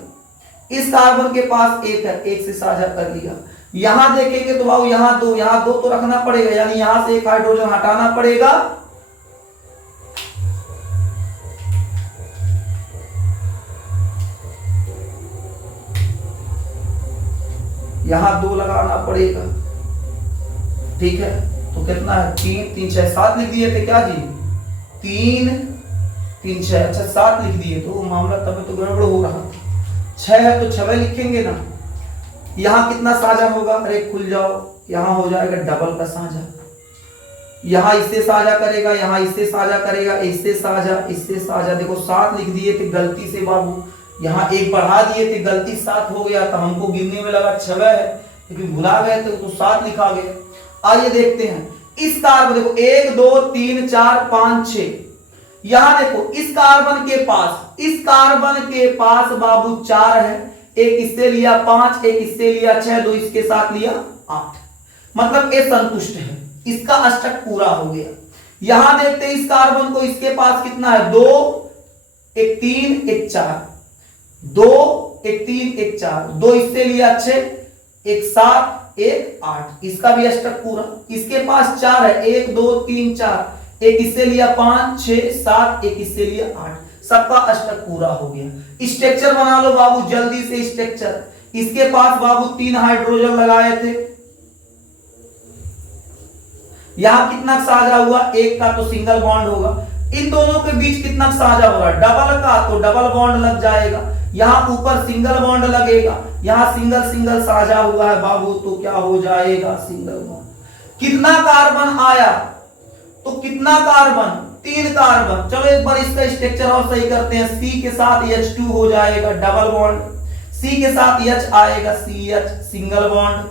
इस कार्बन के पास 1 है, 1 से साझा कर लिया। यहां देखेंगे तो बाबू यहाँ 2 तो रखना पड़ेगा, यानी यहां से 1 हाइड्रोजन हटाना पड़ेगा। यहां 2 लगाना पड़ेगा। ठीक है, तो कितना है? 3 3 6 7 लिख दिए थे क्या जी? 3 3 6, अच्छा 7 लिख दिए तो मामला तब तो गड़बड़ हो रहा था। 6 है तो 6 लिखेंगे ना। यहां कितना साझा होगा? अरे खुल जाओ, यहां हो जाएगा डबल का साझा। यहां इससे साझा करेगा, यहां इससे साझा करेगा, इससे साझा, इससे साझा। देखो 7 लिख दिए थे गलती से बाबू, यहां 1 बढ़ा दिए थे, गलती 7 हो गया था। हमको गिनने में लगा 6 है, लेकिन भुला गए थे तो 7 लिखा गया। आइए देखते हैं इस कार्बन, देखो 1 2 3 4 5 6। यहां देखो इस कार्बन के पास बाबू 4 है, एक इससे लिया 5, एक इससे लिया 6, 2 इसके साथ लिया 8। मतलब ये संतुष्ट है, इसका अष्टक पूरा हो गया। यहां देखते हैं इस कार्बन को, इसके पास कितना है? 2 1 3 1 4, 2 1 3 1 4, 2 इससे लिया 6, 1 7 1 8, इसका भी अष्टक पूरा। इसके पास 4 है, 1 2 3 4, एक इससे लिया 5 6 7, एक इससे लिया 8, सबका अष्टक पूरा हो गया। स्ट्रक्चर बना लो बाबू जल्दी से स्ट्रक्चर। इसके पास बाबू 3 हाइड्रोजन लगाए थे, यहां कितना साझा हुआ? 1 का तो सिंगल बॉन्ड होगा। इन दोनों के बीच कितना साझा होगा? डबल का तो डबल बॉन्ड लग जाएगा। यहां ऊपर सिंगल बॉन्ड लगेगा, यहां सिंगल सिंगल साझा हुआ है बाबू, तो क्या हो जाएगा? Single bond. कितना कार्बन आया? तो कितना कार्बन? 3 कार्बन। चलो एक बार इसका स्ट्रक्चर और सही करते हैं। C के साथ H2 हो जाएगा डबल बॉन्ड, C के साथ H आएगा CH सिंगल बॉन्ड,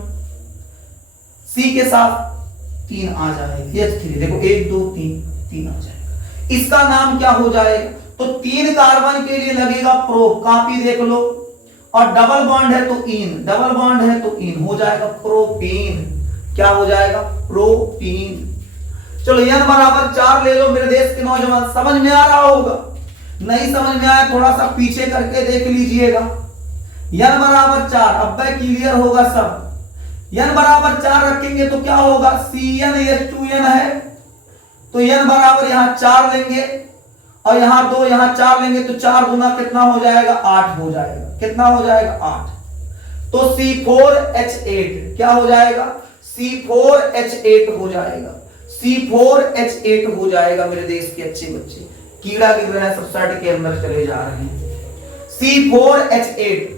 C के साथ 3 आ जाएगा H3। देखो 1 2 3 आ जाएगा। इसका नाम क्या हो जाएगा? तो 3 कार्बन के लिए लगेगा प्रो, कॉपी देख लो। और डबल बॉन्ड है तो इन, डबल बॉन्ड है तो इन हो जाएगा प्रोपीन। क्या हो जाएगा? प्रोपीन। चलो n बराबर 4 ले लो मेरे देश के नौजवान। समझ में आ रहा होगा? नहीं समझ में आया थोड़ा सा पीछे करके देख लीजिएगा। n बराबर 4, अब क्लियर होगा सब। n बराबर 4 रखेंगे तो क्या होगा? CnH2n है, तो n बराबर यहां 4 लेंगे और यहां 2, यहां 4 लेंगे तो 4 गुना कितना हो जाएगा? 8 हो जाएगा। कितना हो जाएगा? 8। तो C4H8 क्या हो जाएगा? C4H8 हो जाएगा, C4H8 हो जाएगा मेरे देश के अच्छे बच्चे। कीड़ा गिर रहा है, सबसाइड के अंदर चले जा रहे हैं। C4H8।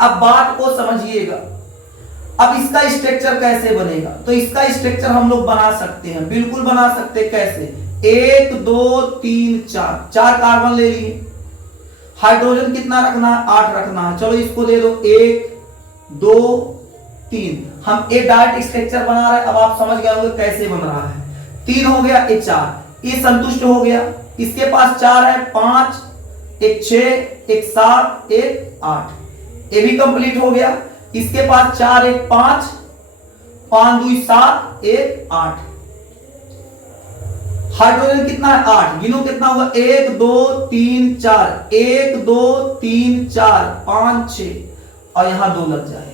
अब बात को समझिएगा, अब इसका स्ट्रक्चर कैसे बनेगा? तो इसका स्ट्रक्चर हम लोग बना सकते हैं, बिल्कुल बना सकते हैं। कैसे? 1 2 3 4, 4 कार्बन ले लिए। हाइड्रोजन कितना रखना है? 8 रखना है। चलो इसको दे दो 1 2 3। हम एक डायरेक्ट स्ट्रक्चर बना रहे हैं। अब आप समझ गए होंगे कैसे बन रहा है। 3 हो गया, एक 4, ये संतुष्ट हो गया। इसके पास 4 है, 5 एक 6 एक 7 एक 8, ये भी कंप्लीट हो गया। इसके पास 4 एक 5, 5 2 7 एक 8। हाइड्रोजन कितना है? 8। गिनो कितना होगा? 1 2 3 4, 1 2 3 4 5 6, और यहां 2 लग जाएगा।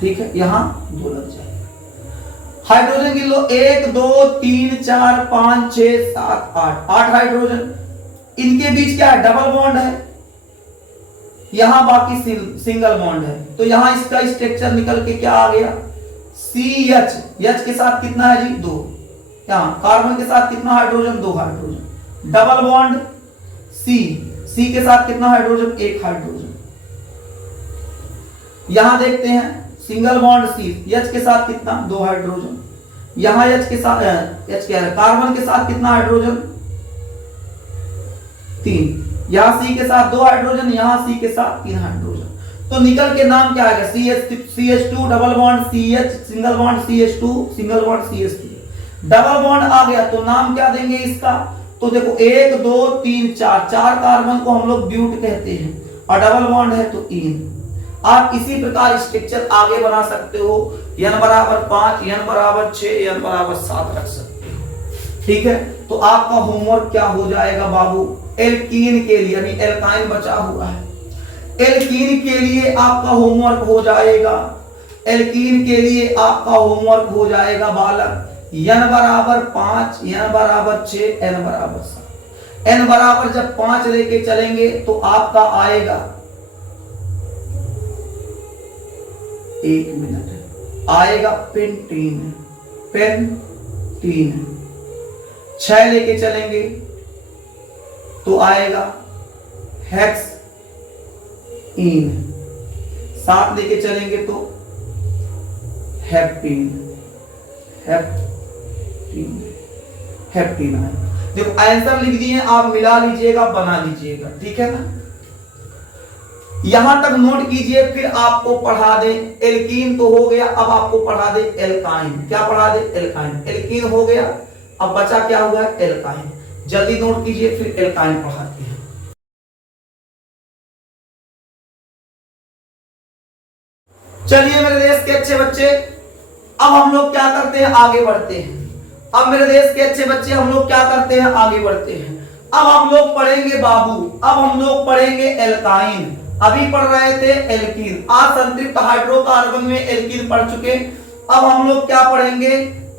ठीक है, यहां 2 लग जाएगा। हाइड्रोजन गिन लो, 1 2 3 4 5 6 7 8, 8 हाइड्रोजन। इनके बीच क्या है? डबल बॉन्ड है, यहां बाकी सिंगल बॉन्ड है। तो यहां इसका स्ट्रक्चर निकल के क्या आ गया? CH। H के साथ कितना है जी? 2। यहां कार्बन के साथ कितना hydrogen? 2 hydrogen. Double bond C, सी के साथ कितना हाइड्रोजन, एक हाइड्रोजन। यहां देखते हैं सिंगल बॉन्ड सी, एच के साथ कितना, दो हाइड्रोजन। यहां एच के साथ, एच क्या है, कार्बन के साथ कितना हाइड्रोजन, तीन। यहां सी के साथ दो हाइड्रोजन, यहां सी के साथ तीन हाइड्रोजन। तो निकल के नाम क्या आएगा, CH2 double bond CH single bond CH2 single bond CH3। Double bond आ गया तो नाम क्या देंगे इसका, तो देखो 1 2 3 4, चार कार्बन को हम लोग ब्यूट कहते हैं और डबल बॉन्ड है तो इन। आप इसी प्रकार स्ट्रक्चर आगे बना सकते हो, n बराबर 5, n बराबर 6, n बराबर 7 रख सकते हो। ठीक है, तो आपका होमवर्क क्या हो जाएगा बाबू, एल्कीन के लिए, अभी एल्काइन बचा हुआ है, एल्कीन के लिए आपका होमवर्क हो जाएगा, एल्कीन के लिए आपका होमवर्क हो जाएगा बालक, n बराबर 5, n बराबर 6, n बराबर 7। n बराबर जब 5 लेके चलेंगे तो आपका आएगा, एक मिनट, आएगा पेंटीन, पेंटीन। 6 लेके चलेंगे तो आएगा हेक्स इन, 7 लेके चलेंगे तो हेप्टीन, हेप्टीन, हेप्टीन आए। देखो आंसर लिख दिए, आप मिला लीजिएगा, बना लीजिएगा, ठीक है ना। यहां तक नोट कीजिए, फिर आपको पढ़ा दे, एल्कीन तो हो गया, अब आपको पढ़ा दे एल्काइन। क्या पढ़ा दे, एल्काइन। एल्कीन हो गया, अब बचा क्या हुआ, एल्काइन। जल्दी नोट कीजिए, फिर एल्काइन पढ़ाते हैं। चलिए मेरे देश के अच्छे बच्चे, अब हम लोग क्या करते हैं, आगे बढ़ते हैं। अब मेरे देश के अच्छे बच्चे हम लोग क्या करते हैं, आगे बढ़ते हैं। अब हम लोग पढ़ेंगे बाबू, अब हम लोग पढ़ेंगे एल्काइन। अभी पढ़ रहे थे एल्कीन, आज संतृप्त हाइड्रोकार्बन में एल्कीन पढ़ चुके। अब हम लोग क्या पढ़ेंगे,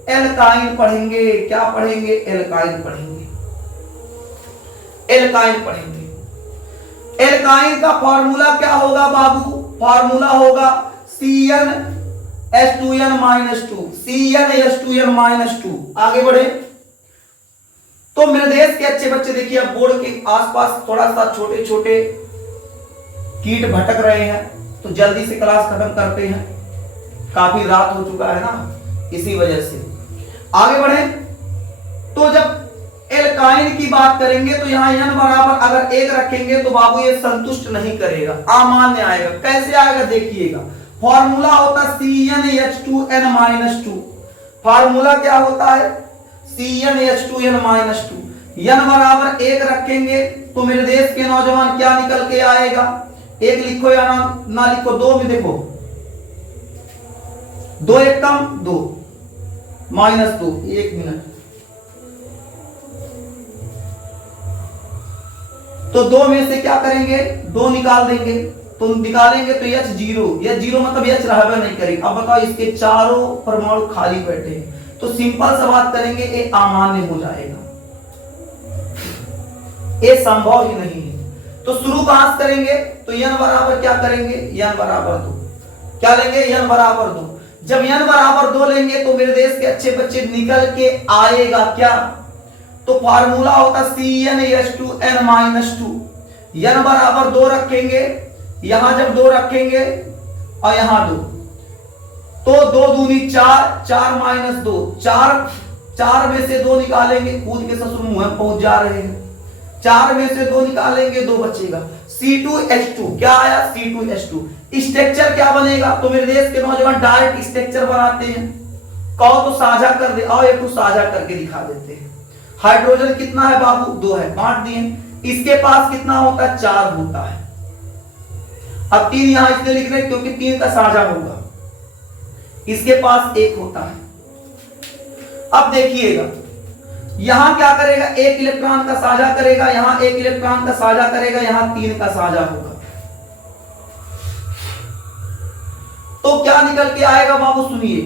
एल्काइन पढ़ेंगे। क्या पढ़ेंगे, एल्काइन पढ़ेंगे, एल्काइन पढ़ेंगे। एल्काइन का फॉर्मूला क्या होगा बाबू, फॉर्मूला होगा CnH2n-2, CnH2n-2। आगे बढ़े तो मेरे देश के अच्छे बच्चे देखिए, अब बोर्ड के आसपास थोड़ा सा छोटे छोटे कीट भटक रहे हैं, तो जल्दी से क्लास खत्म करते हैं, काफी रात हो चुका है ना, इसी वजह से आगे बढ़े। तो जब एल्काइन की बात करेंगे तो यहां n बराबर अगर 1 रखेंगे तो बाबू ये संतुष्ट नहीं करेगा, अमान्य आएगा। कैसे आएगा देखिएगा, फॉर्मूला होता CnH2n-2। फॉर्मूला क्या होता है, CnH2n-2। n बराबर 1 रखेंगे तो मेरे देश के नौजवान क्या निकल के आएगा, 1 लिखो या ना लिखो, 2 में देखो, 2 1 कम 2, -2, 1 मिनट। तो 2 में से क्या करेंगे, 2 निकाल देंगे, तो निकालेंगे तो H 0 मतलब H रहबे नहीं करेगा। अब बताओ इसके चारों परमाणु खाली बैठे हैं, तो सिंपल सा बात करेंगे, ये अमान्य हो जाएगा, ये संभव ही नहीं है। तो शुरू कहां से करेंगे, तो n बराबर क्या करेंगे, n बराबर 2। क्या लेंगे, n बराबर 2। जब n बराबर 2 लेंगे तो मेरे देश के अच्छे बच्चे निकल के आएगा क्या, तो फार्मूला होता CnH2n-2। n बराबर 2 रखेंगे, यहां जब 2 रखेंगे और यहां 2, तो 2 दूनी 4, 4 - 2, 4 में से 2 निकालेंगे, कूद के ससुर मुंह में पहुंच जा रहे हैं। 4 में से 2 निकालेंगे, 2 बचेगा, C2H2। क्या आया, C2H2। स्ट्रक्चर क्या बनेगा, तो मेरे देश के नौजवान डायरेक्ट स्ट्रक्चर बनाते हैं। कहो तो साझा कर दे, और एक तो साझा करके दिखा देते हैं। हाइड्रोजन कितना है बाबू, 2 है, बांट दिए। इसके पास कितना होता है, 4 होता है। अब 3 यहां इसलिए लिख रहे क्योंकि 3 का साझा होगा, इसके पास 1 होता है। अब देखिएगा यहां क्या करेगा, 1 इलेक्ट्रॉन का साझा करेगा, यहां 1 इलेक्ट्रॉन का साझा करेगा, यहां 3 का साझा होगा। तो क्या निकल के आएगा बाबू, सुनिए,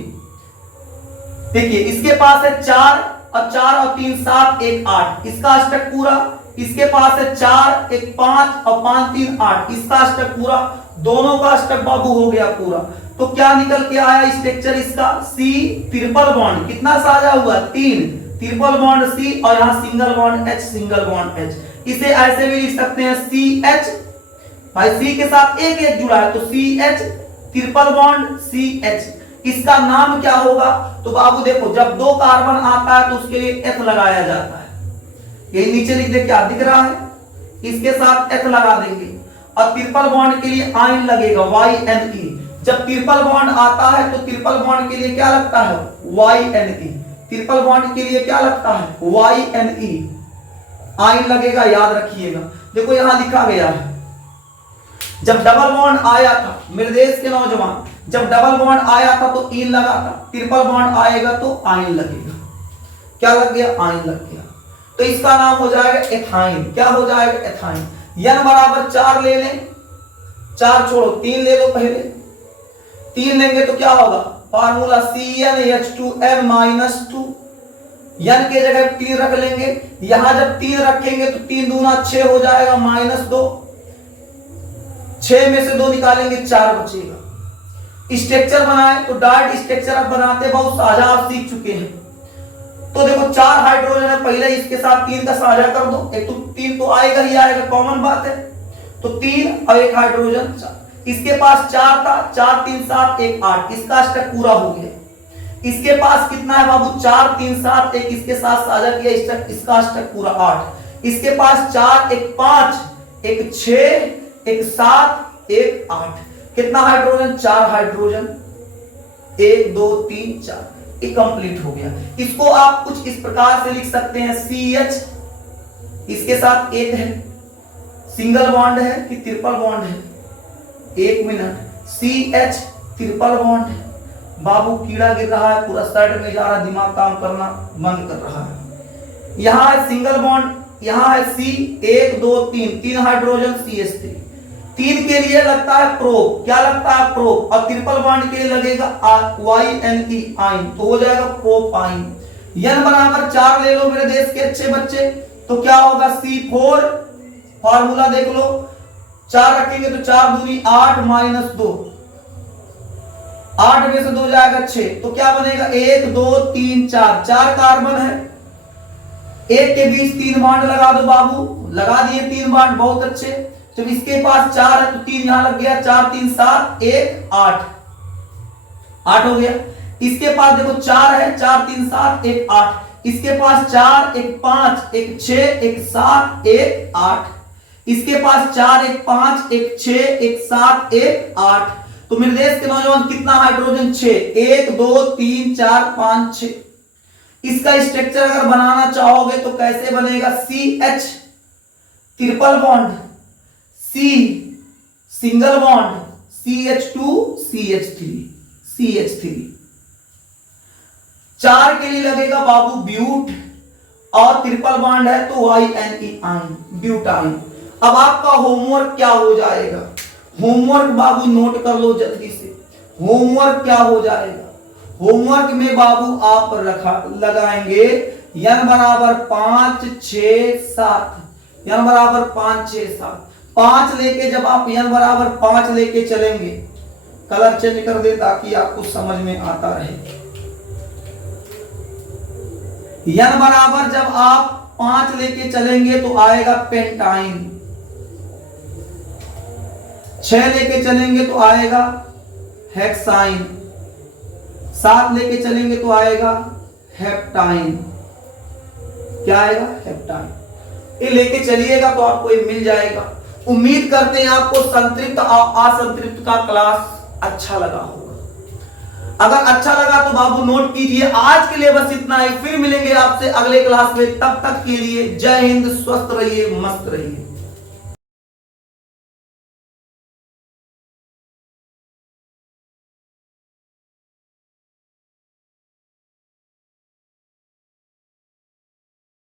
देखिए इसके पास है 4 और 4 और 3 7, 1 8, इसका अष्टक पूरा। इसके पास है 4 1 5 और 5 3 8, इसका अष्टक पूरा। दोनों का अष्टक बाबू हो गया पूरा। तो क्या निकल के आया स्ट्रक्चर इसका, C ट्रिपल बॉन्ड, कितना साझा हुआ, 3। ट्रिपल बॉन्ड सी और यहाँ single bond H, single bond H। इसे ऐसे भी लिख सकते हैं CH, भाई C के साथ एक एक जुड़ा है तो CH ट्रिपल बॉन्ड CH। इसका नाम क्या होगा? तो बाबू देखो, जब दो कार्बन आता है तो उसके लिए H लगाया जाता है। ये नीचे लिख दे, क्या दिख रहा है? इसके साथ H लगा देंगे। और ट्रिपल बॉन्ड के लिए आयन लगेगा YNE। जब ट्रिपल बॉन्ड आता है तो ट्रिपल बॉन्ड के लिए क्या लगता है? YNE। ट्रिपल बॉन्ड के लिए क्या लगता है? YNE। आयन लगेगा, याद रखिएगा। देखो यहां लिखा गया है, जब डबल बॉन्ड आया था, मेरे देश के नौजवान, जब डबल बॉन्ड आया था तो इन लगा था, ट्रिपल बॉन्ड आएगा तो आयन लगेगा। क्या लग गया? आयन लग गया। तो इसका नाम हो जाएगा एथाइन। क्या हो जाएगा? एथाइन। n बराबर 4 ले लें, 4 छोड़ो 3 ले लो। पहले 3 लेंगे तो क्या होगा? Formula CnH2n -2। n के जगह 3 रख लेंगे। यहां जब 3 रखेंगे तो 3 दूना 6 हो जाएगा -2। 6 में से 2 निकालेंगे, 4 बचेगा। स्ट्रक्चर बनाए तो डार्ट स्ट्रक्चर अब बनाते बहुत साझा आप सीख चुके हैं। तो देखो 4 हाइड्रोजन है, पहले इसके साथ 3 का साझा कर दो। एक तो 3 तो आएगा ही आएगा, कॉमन बात है। तो 3 और 1 हाइड्रोजन 4। इसके पास 4 था, 4 3 7 1 8। इसका अष्टक पूरा हो गया। इसके पास कितना है बाबू? 4 3 7 1। इसके साथ साझा किया, इसका अष्टक पूरा 8। इसके पास 4 1 5 1 6 1 7 1 8। कितना हाइड्रोजन? 4 हाइड्रोजन। 1 2 3 4। ये कंप्लीट हो गया। इसको आप कुछ इस प्रकार से लिख सकते हैं CH, इसके साथ 1 है, सिंगल बॉन्ड है कि ट्रिपल बॉन्ड है? 1 मिनट। CH ट्रिपल बॉन्ड है। बाबू कीड़ा गिर रहा है, पूरा साइड में जा रहा, दिमाग काम करना बंद कर रहा है। यहां है सिंगल बॉन्ड, यहां है C 1 2 3 हाइड्रोजन CH3। 3 के लिए लगता है प्रोप। क्या लगता है? प्रोप। और ट्रिपल बॉन्ड के लिए लगेगा YNE, आयन। तो हो जाएगा प्रोप आयन। n बराबर 4 ले लो मेरे देश के अच्छे बच्चे, तो क्या होगा? C4। फार्मूला देख लो, 4 रखेंगे तो 4 दूनी 8 -2। 8 में से 2 जाएगा 6। तो क्या बनेगा? 1 2 3 4। 4 कार्बन है, एक के बीच 3 बॉन्ड लगा दो बाबू। लगा दिए 3 बॉन्ड, बहुत अच्छे। जब इसके पास 4 है तो 3 यहां लग गया, 4 3 7 1 8। 8 हो गया। इसके पास देखो 4 है, 4 3 7 1 8। इसके पास 4 1 5 1 6 1 7 1 8। इसके पास 4 1 5 1 6 1 7 1 8। तो मेरे देश के नौजवान कितना हाइड्रोजन? 6। 1 2 3 4 5 6। इसका स्ट्रक्चर अगर बनाना चाहोगे तो कैसे बनेगा? CH triple bond, C single bond, CH2 CH3। 4 के लिए लगेगा बाबू ब्यूट, और ट्रिपल बॉन्ड है तो YNE, आयन, ब्यूटाइन। अब आपका होमवर्क क्या हो जाएगा? होमवर्क बाबू नोट कर लो जल्दी से। होमवर्क क्या हो जाएगा? होमवर्क में बाबू आप लगाएंगे n बराबर 5 6 7। n बराबर 5 6 7। 5 लेके जब आप n बराबर 5 लेके चलेंगे, कलर चेंज कर दे ताकि आपको समझ में आता रहे। n बराबर जब आप 5 लेके चलेंगे तो आएगा पेंटाइन। 6 लेके चलेंगे तो आएगा हेक्साइन। 7 लेके चलेंगे तो आएगा हेप्टाइन। क्या आएगा? हेप्टाइन। ये लेके चलिएगा तो आपको ये मिल जाएगा। उम्मीद करते हैं आपको संतृप्त और असंतृप्त का क्लास अच्छा लगा होगा। अगर अच्छा लगा तो बाबू नोट कीजिए। आज के लिए बस इतना ही, फिर मिलेंगे आपसे अगले क्लास में। तब तक के लिए जय हिंद, स्वस्थ रहिए, मस्त रहिए।